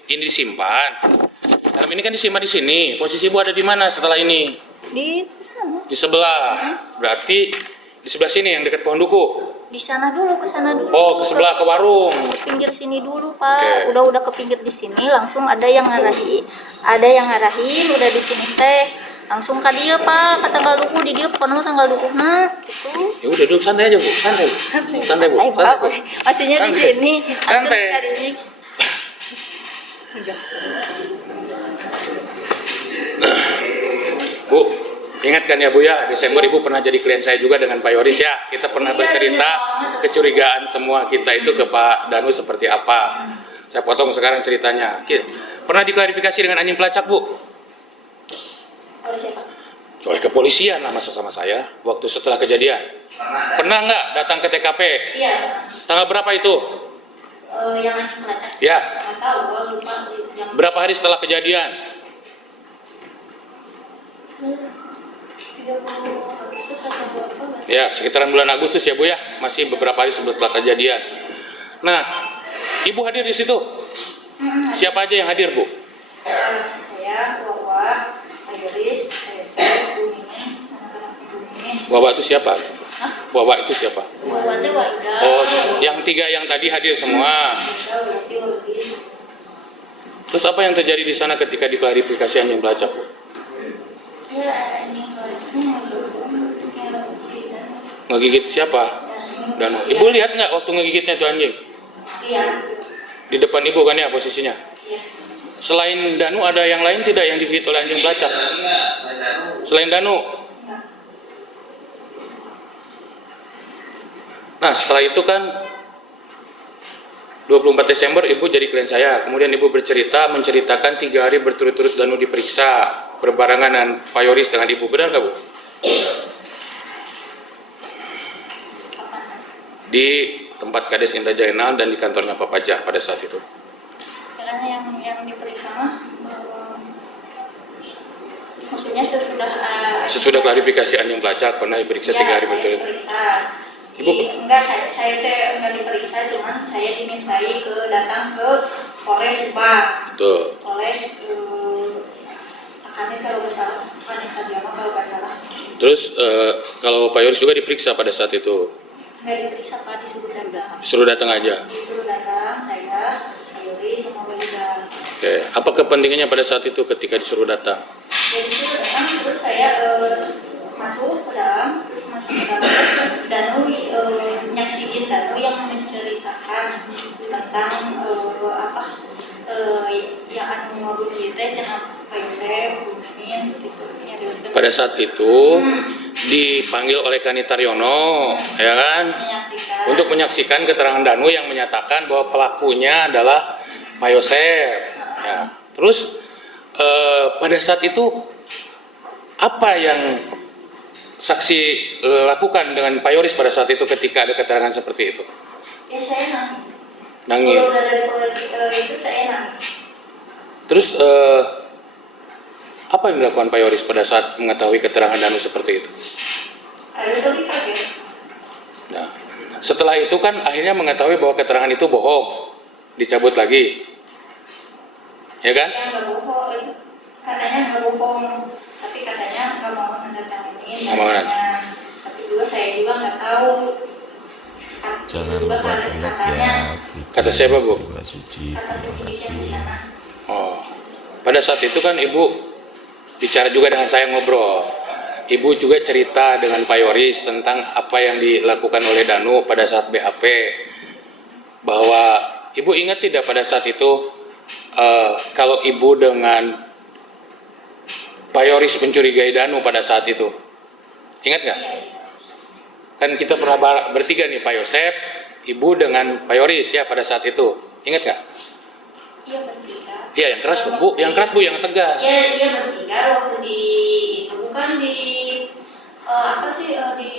ini disimpan. Helm ini kan disimpan di sini. Posisi Ibu ada di mana setelah ini? Di sana. Di sebelah. Berarti di sebelah sini yang dekat pohon duku. Di sana dulu, ke sana dulu. Oh, ke sebelah ke warung. Ke pinggir sini dulu Pak. Udah ke pinggir di sini, langsung ada yang ngarahin, udah di sini teh. Langsung ke dia Pak, ke tanggal duku di dia pokoknya tanggal duku nah gitu. Ya udah duduk santai aja Bu, santai. Santai Bu, santai Bu. Maksudnya di Santai. sini. Santai. Tadi. Bu, ingatkan ya Bu ya, Desember Ibu pernah jadi klien saya juga dengan Pak Yoris ya. Kita pernah bercerita kecurigaan semua kita itu ke Pak Danu seperti apa. Saya potong sekarang ceritanya. Pernah diklarifikasi dengan anjing pelacak Bu? Oleh siapa? Oleh kepolisian lah, masa sama saya waktu setelah kejadian. Pernah nggak datang ke TKP? Iya. Tanggal berapa itu? Yang anjing pelacak. Ya. Nggak tahu, gua lupa. Yang Berapa hari setelah kejadian? 30 Agustus atau berapa? nggak tahu. Ya, sekitaran bulan Agustus ya Bu ya, masih beberapa hari setelah kejadian. Nah, Ibu hadir di situ. Siapa aja yang hadir Bu? Saya, Wawa, Iris, saya, Bu Mimin, anak-anak Ibu Mimin. Wawa itu siapa? Hah? Wawa itu siapa? Wawa teh Warda. Oh, yang 3 yang tadi hadir semua. Warda, berarti Wargis. Terus apa yang terjadi di sana ketika diklarifikasi anjing pelacak Bu? Ya, anjing pelacaknya yang si dan Ngegigit siapa? Danu. Ibu lihat nggak waktu ngegigitnya itu anjing? Iya. Di depan Ibu kan ya posisinya? Iya. Selain Danu ada yang lain tidak yang digigit oleh anjing pelacak? Selain Danu? Nah setelah itu kan 24 Desember Ibu jadi klien saya. Kemudian Ibu menceritakan 3 hari berturut-turut Danu diperiksa berbarengan dengan Pak Yoris dengan Ibu. Benar nggak Bu? Di tempat Kades Indah Jainal dan di kantornya Pak Pajak pada saat itu. Karena yang diperiksa mah maksudnya Sesudah klarifikasi anjing pelacak pernah diperiksa 3 hari berturut-turut. Diperiksa. Ibu Enggak, saya teh enggak diperiksa, cuman saya dimintai datang ke Polres Subang betul. oleh akannya kalau nggak salah, Wanita Diama kalau nggak salah. Terus kalau Pak Yoris juga diperiksa pada saat itu. Nggak diperiksa Pak, disuruh datang. Disuruh datang aja. Disuruh datang, saya, Ayuri, sama Wida. Oke. Apa kepentingannya pada saat itu ketika disuruh datang? Jadi disuruh datang, terus saya masuk ke dalam, terus masuk ke dalam, Danu nyaksiin Danu yang menceritakan tentang yang anu mobil kita jangan Pak Yosef, Bu Mimin, gitu. Pada saat itu dipanggil oleh Kanitaryono, ya kan, untuk menyaksikan keterangan Danu yang menyatakan bahwa pelakunya adalah Pak Yosef. Ya. Terus pada saat itu apa yang saksi lakukan dengan Pak Yoris pada saat itu ketika ada keterangan seperti itu? Ya saya nangis. Nangis. Kalau dari itu saya nangis. Terus apa yang dilakukan Pak Yoris pada saat mengetahui keterangan Danu seperti itu? Ada sedih kaget. Nah, setelah itu kan akhirnya mengetahui bahwa keterangan itu bohong, dicabut lagi, ya kan? Ya nggak bohong, katanya nggak bohong, tapi katanya nggak mau menandatangani. Tapi juga saya juga nggak tahu. Jangan lupa like ya. Kata siapa Bu? Mbak Suci, Kata terima Indonesia di kasih. sana. Oh, pada saat itu kan Ibu bicara juga dengan saya ngobrol. Ibu juga cerita dengan Pak Yoris tentang apa yang dilakukan oleh Danu pada saat BAP. Bahwa Ibu ingat tidak pada saat itu kalau Ibu dengan Pak Yoris mencurigai Danu pada saat itu? Ingat nggak? Kan kita pernah bertiga nih, Pak Yosef, Ibu dengan Pak Yoris ya pada saat itu. Ingat nggak? Iya bertiga. Iya, yang keras Bu, yang keras Bu, yang tegas. Ya dia bertiga waktu di itu bukan di di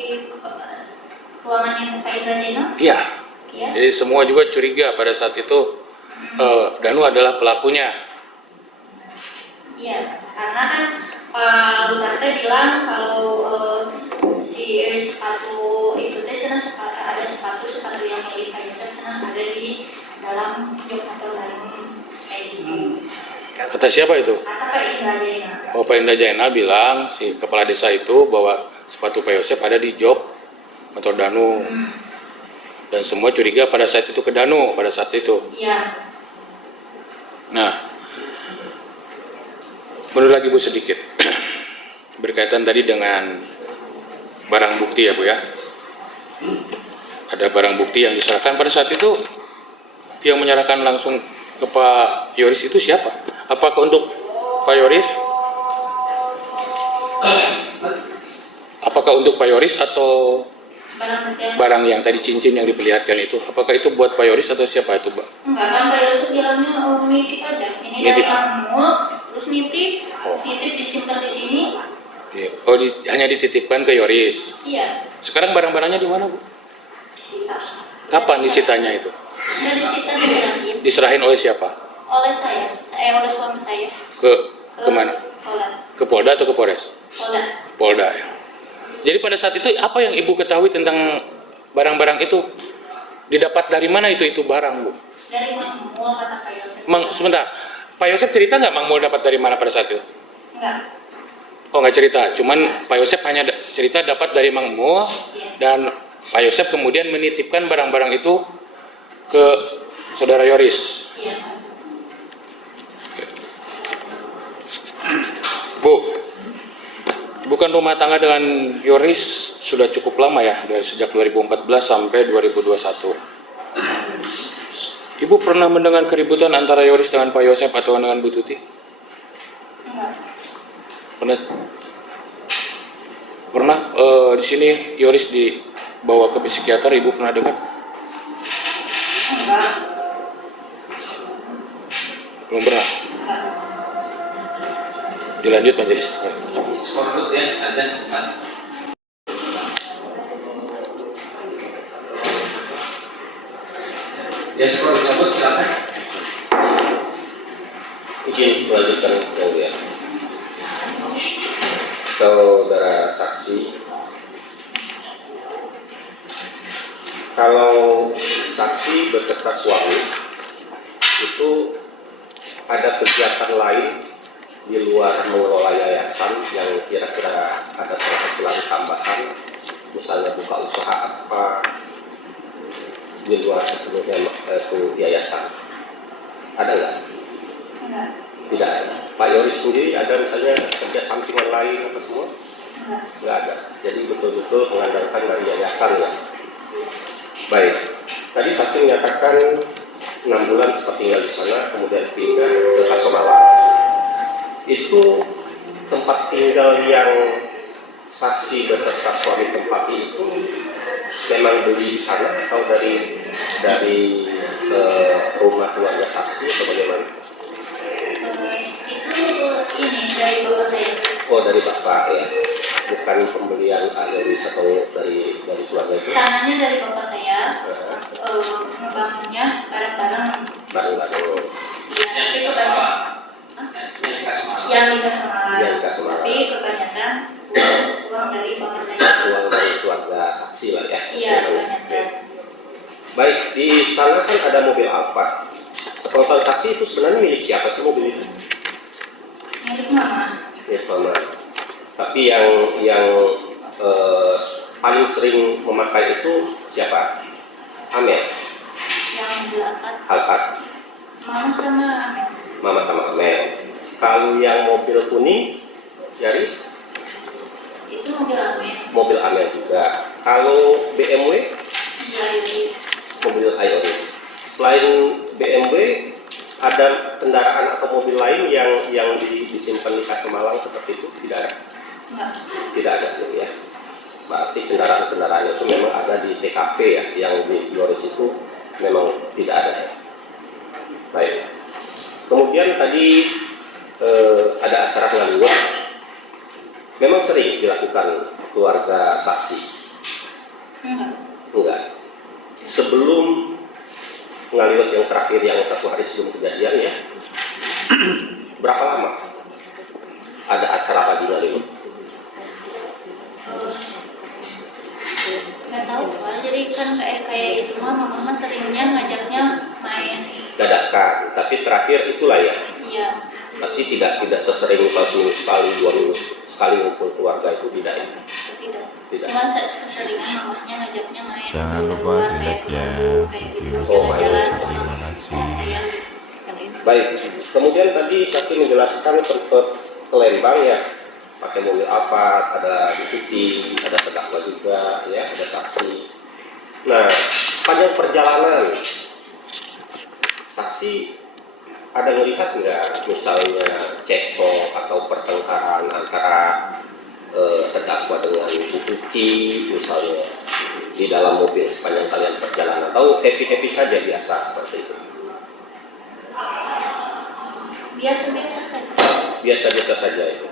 ruangan yang Pak Indra Jeno. Iya. Iya. Jadi semua juga curiga pada saat itu Danu adalah pelakunya. Iya, karena kan Pak Lurah teh bilang kalau si sepatu itu teh ada sepatu yang milik Pak Yosef ada di dalam jok motor Danu kayak gitu. Kata siapa itu? Kata Pak Indra Jena. Oh, Pak Indra Jainal bilang si kepala desa itu bahwa sepatu Pak Yosef ada di jok motor Danu. Dan semua curiga pada saat itu ke Danu pada saat itu. Iya. Nah, menurut lagi Bu sedikit berkaitan tadi dengan barang bukti ya Bu ya. Ada barang bukti yang diserahkan pada saat itu, yang menyerahkan langsung ke Pak Yoris itu siapa? Apakah untuk Pak Yoris? Apakah untuk Pak Yoris atau barang yang tadi cincin yang diperlihatkan itu? Apakah itu buat Pak Yoris atau siapa itu, Mbak? Enggak kan Pak Yosef bilangnya nitip aja. Ini Nitip. dari kamu, terus nitip disimpan di sini. Iya. Oh, hanya dititipkan ke Yoris. Iya, Sekarang barang-barangnya di mana, Bu? disita. Kapan disitanya itu? Sudah disita diserahin Diserahin oleh siapa? oleh saya oleh suami saya Ke kemana? Polda. Ke Polda atau ke Polres? Polda. Polda ya. Jadi pada saat itu apa yang Ibu ketahui tentang barang-barang itu? Didapat dari mana itu barang, Bu? Dari Mang Mul kata Pak Yosef. Sebentar, Pak Yosef cerita nggak Mang Mul dapat dari mana pada saat itu? Enggak. Oh, nggak cerita, cuman Pak Yosef hanya cerita dapat dari Mang Mul, dan Pak Yosef kemudian menitipkan barang-barang itu ke saudara Yoris. Iya. Bu, bukan rumah tangga dengan Yoris sudah cukup lama ya, dari sejak 2014 sampai 2021. Ibu pernah mendengar keributan antara Yoris dengan Pak Yosef atau dengan Bu Tuti? Enggak. Pernah di sini Yoris dibawa ke psikiater, Ibu pernah dengar? Enggak. Belum pernah. Dilanjut majelis. Skor dulu ya, azan sebentar. Ya, skor dicabut silakan. Izin melanjutkan yang dia. Saudara saksi, kalau saksi beserta suami itu ada kegiatan lain di luar mengelola yayasan yang kira-kira ada penghasilan tambahan, misalnya buka usaha apa di luar sebelumnya itu yayasan, ada nggak? Enggak. Tidak ada. Pak Yoris sendiri ada misalnya kerja sampingan lain apa semua? Enggak. Nggak ada. Jadi betul-betul mengandalkan dari yayasan ya. Baik. Tadi saksi menyatakan 6 bulan sempat tinggal di sana, kemudian pindah ke Kasomala. Itu tempat tinggal yang saksi beserta suami tempati itu memang beli di sana atau dari rumah keluarga saksi atau bagaimana? Itu ini dari bapak saya. Oh, dari bapak ya, bukan pembelian Pak Yoris atau dari keluarga itu? Tanahnya dari bapak saya. Ngebangunnya bareng-bareng. Bareng-bareng. Iya, tapi kebanyakan yang dikasih malam. Tapi kebanyakan uang dari bapak saya. Uang dari keluarga saksi lah ya. Iya, kebanyakan. Baik, di sana kan ada mobil Alfa. Sepengetahuan saksi itu sebenarnya milik siapa sih mobil itu? Milik mama. Milik mama. Tapi yang paling sering memakai itu siapa? Amel. Yang belakang. Alphard. Mama sama Amel. Mama sama Amel. Kalau yang mobil kuning, Yaris? Itu mobil Amel. Mobil Amel juga. Kalau BMW? Mobil Iris. Selain BMW, ada kendaraan atau mobil lain yang disimpan di Kasemalang seperti itu? Tidak ada? Enggak. Tidak ada ya. Berarti kendaraan-kendaraan itu memang ada di TKP ya, yang di Yoris itu memang tidak ada ya. Baik. Kemudian tadi ada acara ngaliwat, memang sering dilakukan keluarga saksi? Enggak. Sebelum ngaliwat yang terakhir yang 1 hari sebelum kejadian ya, berapa lama ada acara pagi ngaliwat? Nggak tahu Pak, jadi kan kayak itu mama seringnya ngajaknya main. Dadakan, tapi terakhir itulah ya. Iya. Berarti tidak sesering seminggu sekali, 2 minggu sekali ngumpul keluarga itu tidak ya? Tidak. Cuma keseringan mamanya ngajaknya main. Jangan lupa di like ya video Oh, saya. Terima kasih. Baik, kemudian tadi saksi menjelaskan sempat ke Lembang ya, pakai mobil apa, ada bukti, ada terdakwa juga ya, ada saksi. Nah, sepanjang perjalanan saksi ada melihat nggak misalnya cekcok atau pertengkaran antara terdakwa dengan bukti misalnya di dalam mobil sepanjang kalian perjalanan, atau happy saja biasa seperti itu? Biasa-biasa saja. Biasa-biasa saja itu.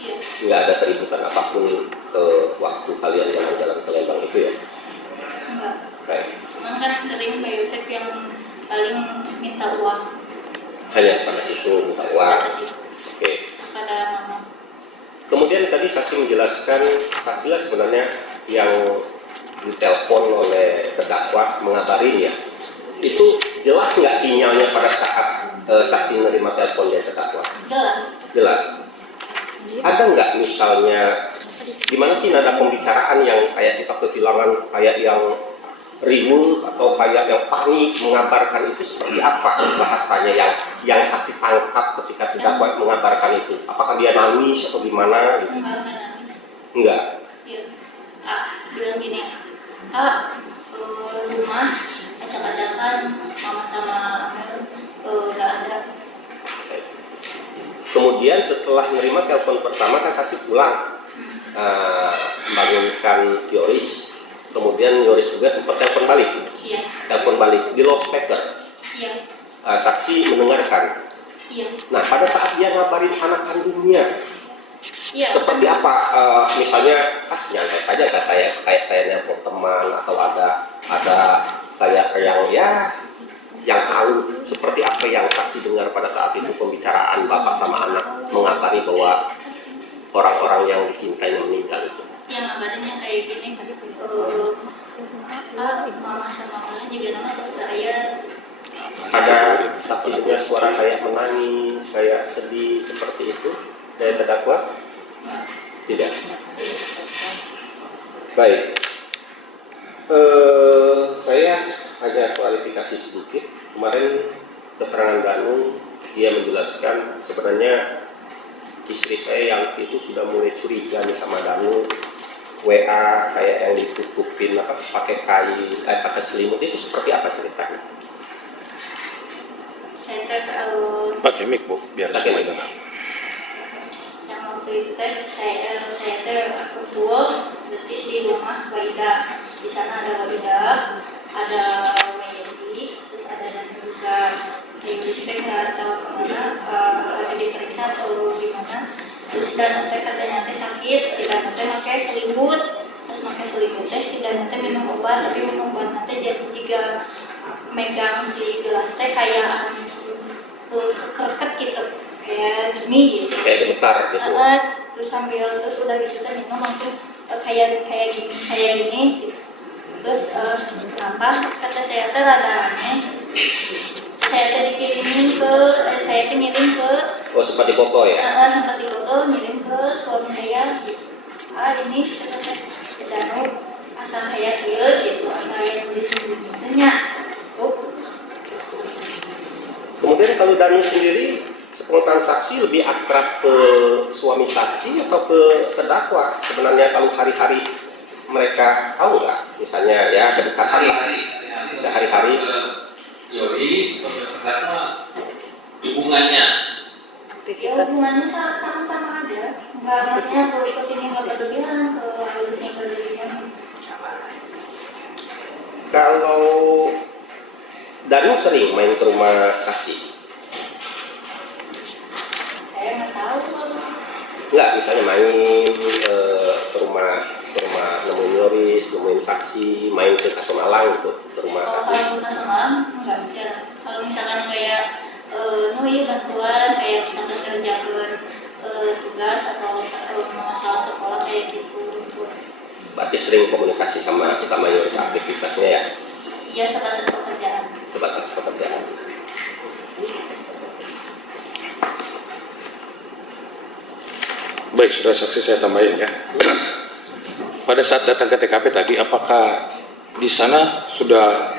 Iya. nggak ada keributan apapun waktu kalian jalan-jalan ke Lembang itu ya? Enggak. Baik. Cuman kan sering Pak Yosef yang paling minta uang Hanya sebatas itu minta uang. Oke. kepada mama. Kemudian tadi saksi menjelaskan, saksilah sebenarnya yang ditelepon oleh terdakwa mengabarinya. Itu jelas nggak sinyalnya pada saat saksi menerima telepon dari terdakwa? Jelas. Jelas. Ada nggak misalnya gimana sih nada pembicaraan yang kayak kita kehilangan, kayak yang riuh atau kayak yang panik mengabarkan itu seperti apa bahasanya yang saksi tangkap ketika terdakwa mengabarkan itu? Apakah dia nangis atau gimana? Gitu? Enggak nangis. Enggak. Iya. Bilang gini, rumah acak-acakan mama sama Amel nggak ada. Kemudian setelah menerima telepon pertama kan saksi pulang, membangunkan Yoris. Kemudian Yoris juga sempat telepon balik. Iya. Telepon balik di loudspeaker. Iya. Saksi mendengarkan. Iya. Nah, pada saat dia ngabarin anak kandungnya, Iya. seperti apa? Misalnya, nyantai saja kayak saya nelpon teman atau ada kayak yang tahu seperti apa yang saksi dengar pada saat itu pembicaraan bapak sama anak mengabari bahwa orang-orang yang dicintainya meninggal itu. Yang kabarnya kayak gini, mama sama Amel juga nama terus saya. Ada saksi dengar suara kayak menangis, kayak sedih seperti itu dari terdakwa? Tidak. Baik. Saya hanya klarifikasi sedikit. Kemarin keterangan Danu, dia menjelaskan sebenarnya istri saya yang itu sudah mulai curiga nih sama Danu. WA kayak yang ditutupin pakai kain, pakai selimut, itu seperti apa ceritanya? Saya Pakai mic Bu, biar semua dengar. yang waktu itu saya betul betis di rumah Waida. Di sana ada Waida, ada Mayedi, terus ada Danu juga. Yang saya nggak tahu kemana, lagi diperiksa atau gimana. Terus Danu katanya sakit, si Danu pakai selimut, terus pakai selimut Danu minum obat, tapi minum obat nanti jadi jika megang si gelas kayak kekerket gitu, kayak gini gitu. Kayak gemetar gitu. Terus terus udah gitu minum langsung kayak gini gitu. Terus kenapa kata saya rada aneh. Saya ngirim ke Sempat dipoto ya? sempat dipoto ngirim ke suami saya gitu. Ini Danu asal kayak dia gitu, asal yang di sini Kemudian kalau Danu sendiri sepengetahuan saksi lebih akrab ke suami saksi atau ke terdakwa? Sebenarnya kalau hari-hari mereka tahu nggak? Misalnya ya kedekatan sehari-hari. Yoris, terdakwa hubungannya. Ya hubungannya sama-sama aja. Nggak maksudnya ke sini nggak berlebihan, ke sini berlebihan. Kalau Danu sering main ke rumah saksi? Saya nggak tahu kalau Enggak, misalnya main ke rumah nemuin Yoris, nemuin saksi, main ke Kasomalang gitu, ke rumah saksi. kalau bukan semalam nggak bisa. Kalau misalkan kayak bantuan kayak misalkan kerjaan tugas atau masalah sekolah kayak gitu. Berarti sering komunikasi sama Yoris aktivitasnya ya? Iya sebatas pekerjaan. Sebatas pekerjaan. Baik, sudah saksi saya tambahin ya. Pada saat datang ke TKP tadi, apakah di sana sudah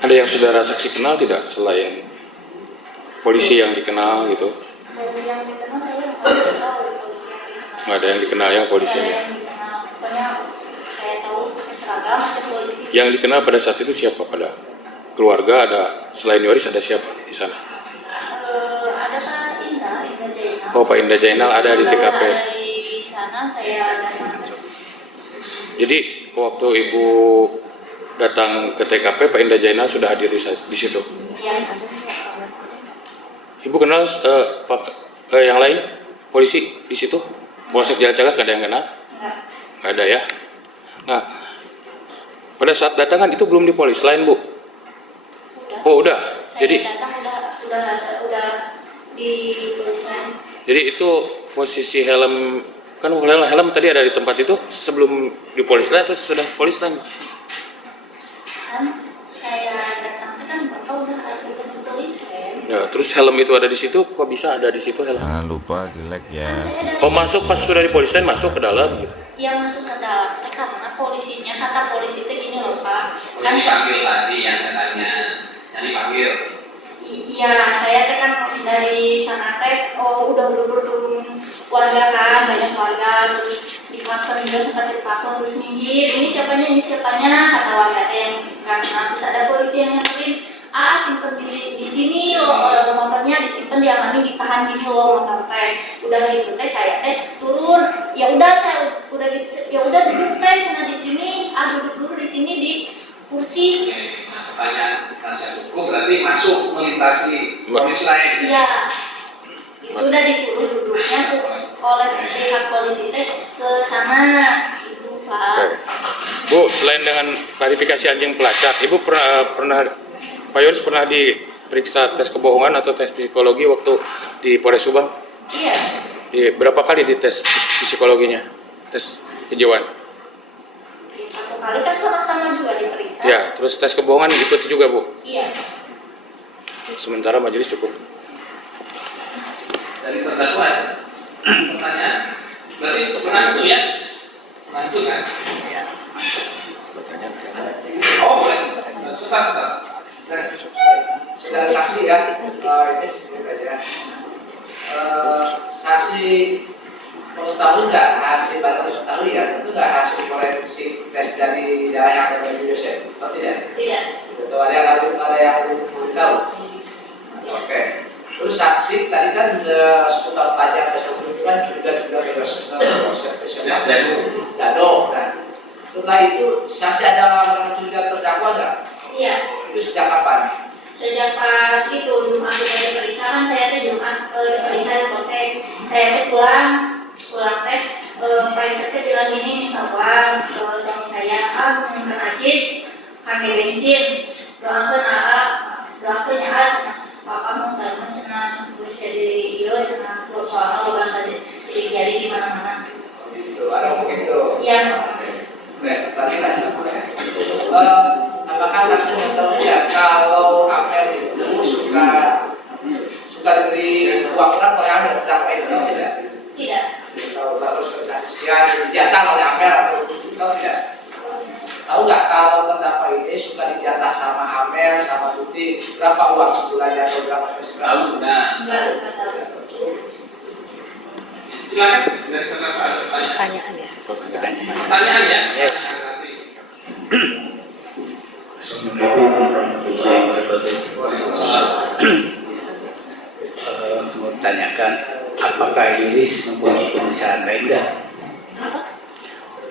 ada yang saudara saksi kenal tidak selain polisi yang dikenal gitu? Dari yang dikenal saya nggak tahu polisi yang dikenal. Nggak ada yang dikenal ya polisi Nggak ini. ada yang dikenal. Pokoknya saya tahu pakai seragam ada polisi. Yang dikenal pada saat itu siapa? Pada keluarga ada selain Yoris ada siapa di sana? Ada Pak Indra Jainal. Oh, Pak Indah Jainal ada di TKP. Ada di sana saya datang. Jadi waktu Ibu datang ke TKP, Pak Indah Jainal sudah hadir di situ. Iya. Ibu kenal yang lain polisi di situ? Polsek Jalan Cagak nggak ada yang kena? Enggak. Nggak ada ya. Nah, pada saat datangan itu belum dipolis lain Bu? Udah. Oh udah. Saya Jadi datang udah di tulisan. jadi itu posisi helm kan helm tadi ada di tempat itu sebelum dipolis lain terus sudah polis lain. Kan saya datang kan Bapak udah ada tulisan. Ya, terus helm itu ada di situ, kok bisa ada di situ helm? Jangan lupa di like ya. Oh masuk pas sudah di polis lain masuk ke dalam gitu. Yang masuk ke dalam karena polisinya kata polisi itu gini loh Pak. Yang dipanggil tadi yang saya tanya, yang dipanggil. Iya, saya teh kan dari sana teh udah turun warga kan, banyak warga terus dipaksa juga sempat dipaksa terus minggir. Ini siapanya kata warga teh yang karena terus ada polisi yang nyamperin, simpen di sini loh motornya disimpan diamani ditahan gini loh motor teh. Udah gitu teh saya teh turun, ya udah saya udah gitu ya udah duduk teh sana di sini, duduk dulu di sini di kursi. Nah, pertanyaan penasihat hukum berarti masuk melintasi polis lain. Iya, itu udah disuruh duduknya tuh oleh pihak polisi teh ke sana itu Pak. Bu, selain dengan klarifikasi anjing pelacak, Ibu pernah Pak Yoris pernah diperiksa tes kebohongan atau tes psikologi waktu di Polres Subang? Iya. Berapa kali dites psikologinya? Tes kejiwaan? Satu kali kan sama-sama juga diperiksa. Ya, terus tes kebohongan ikut juga Bu? Iya. Sementara majelis cukup. Dari terdakwa pertanyaan berarti penantu ya? Penantu kan? Iya. Oh boleh. Sebentar. Saudara saksi ya, ini sedikit aja. Saksi mau tahu nggak hasil baru tahu ya itu nggak hasil forensik tes dari darah yang ada di Yosef atau tidak? Tidak. Itu ada yang mau tahu. Oke. Terus saksi tadi kan seputar pajak tersebut kan juga bebas profesional dado. Nah, setelah itu saksi ada juga terdakwa nggak? Iya. Itu sejak kapan? Sejak pas itu Jumat kita diperiksa kan saya teh Jumat diperiksa di polsek. Saya teh pulang teh Pak Yusuf teh bilang gini minta uang ke suami saya mungkin najis kaki bensin doakeun ya Bapak mau terima cenah geus jadi ieu cenah soalna loba saja sidik jari di mana-mana. Itu ada mungkin itu. Iya. Nah, tadi apakah saksi mengetahui ya kalau Amel itu suka diberi uang oleh Amel berapa itu tidak? Tidak. Kalau harus kasih dijatah oleh Amel atau tidak? Tahu nggak kalau terdakwa ini suka dijatah sama Amel sama Tuti berapa uang sebulannya atau berapa sebulan? Tahu nah. Enggak tahu. Silakan dari terdakwa ada pertanyaan. Pertanyaan ya. Assalamualaikum warahmatullahi wabarakatuh. Mau tanyakan, apakah Iris mempunyai perusahaan lain enggak?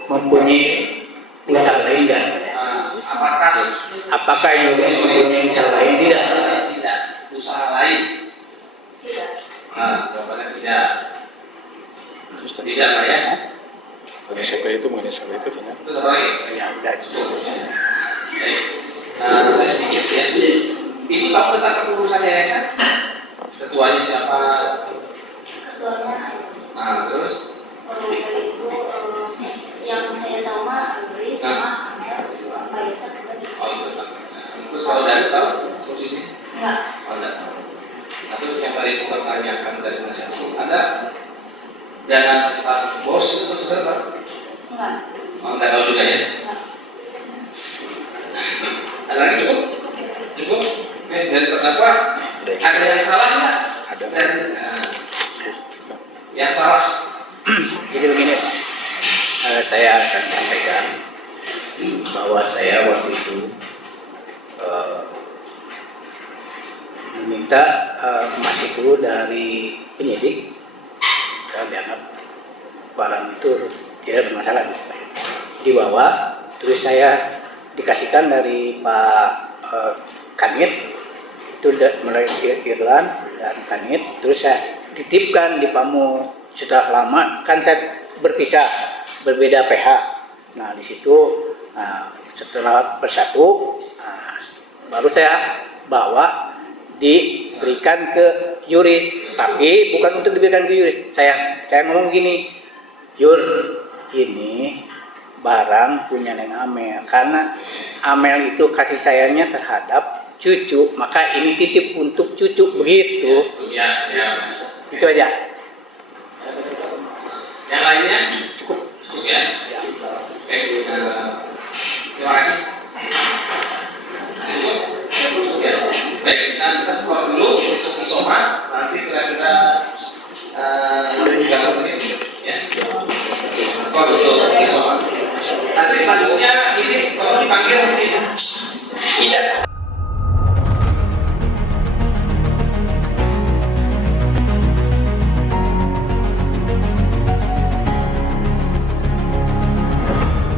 Mempunyai usaha lain enggak? Apakah Iris mempunyai usaha lain tidak? Tidak. Usaha lain. Tidak. Nah, jawabannya tidak. Tidak Pak ya. Mengenai siapa itu tanya. Itu apa lagi? Ya, enggak. Baik. Saya sedikit ya. Ibu tahu tentang kepengurusan yayasan? Ketuanya siapa? Ketuanya Nah, terus? itu yang saya tahu mah Andri sama Amel Pak Yusuf. Oh itu Pak. Terus kalau dari tahu posisi? Enggak. Oh enggak tahu. Nah, terus yang tadi sempat tanyakan dari penasihat hukum ada dana tentang bos itu saudara Pak? Enggak. Oh enggak tahu juga ya? Enggak. Ada lagi cukup? Cukup? Oke, dari terdakwa ada yang salah nggak? Ada. Yang salah? Jadi begini Pak, saya akan sampaikan bahwa saya waktu itu meminta emas itu dari penyidik karena dianggap barang itu tidak bermasalah. Dibawa, terus saya dikasihkan dari Pak Kanit itu melalui Irland dan Kanit, terus saya titipkan di Pamu setelah lama kan saya berpisah, berbeda PH. Nah di situ setelah bersatu, baru saya bawa diberikan ke yuris, tapi bukan untuk diberikan ke yuris. Saya ngomong gini, Yur, ini barang punya Neng Amel, karena Amel itu kasih sayangnya terhadap cucu, maka ini titip untuk cucu, begitu. Ya. Itu aja. Yang lainnya cukup ya. Baik, terima kasih. Cukup ya. Baik, kita skor dulu untuk isoma, nanti kira-kira 30 menit ya. Skor untuk isoma. Nanti selanjutnya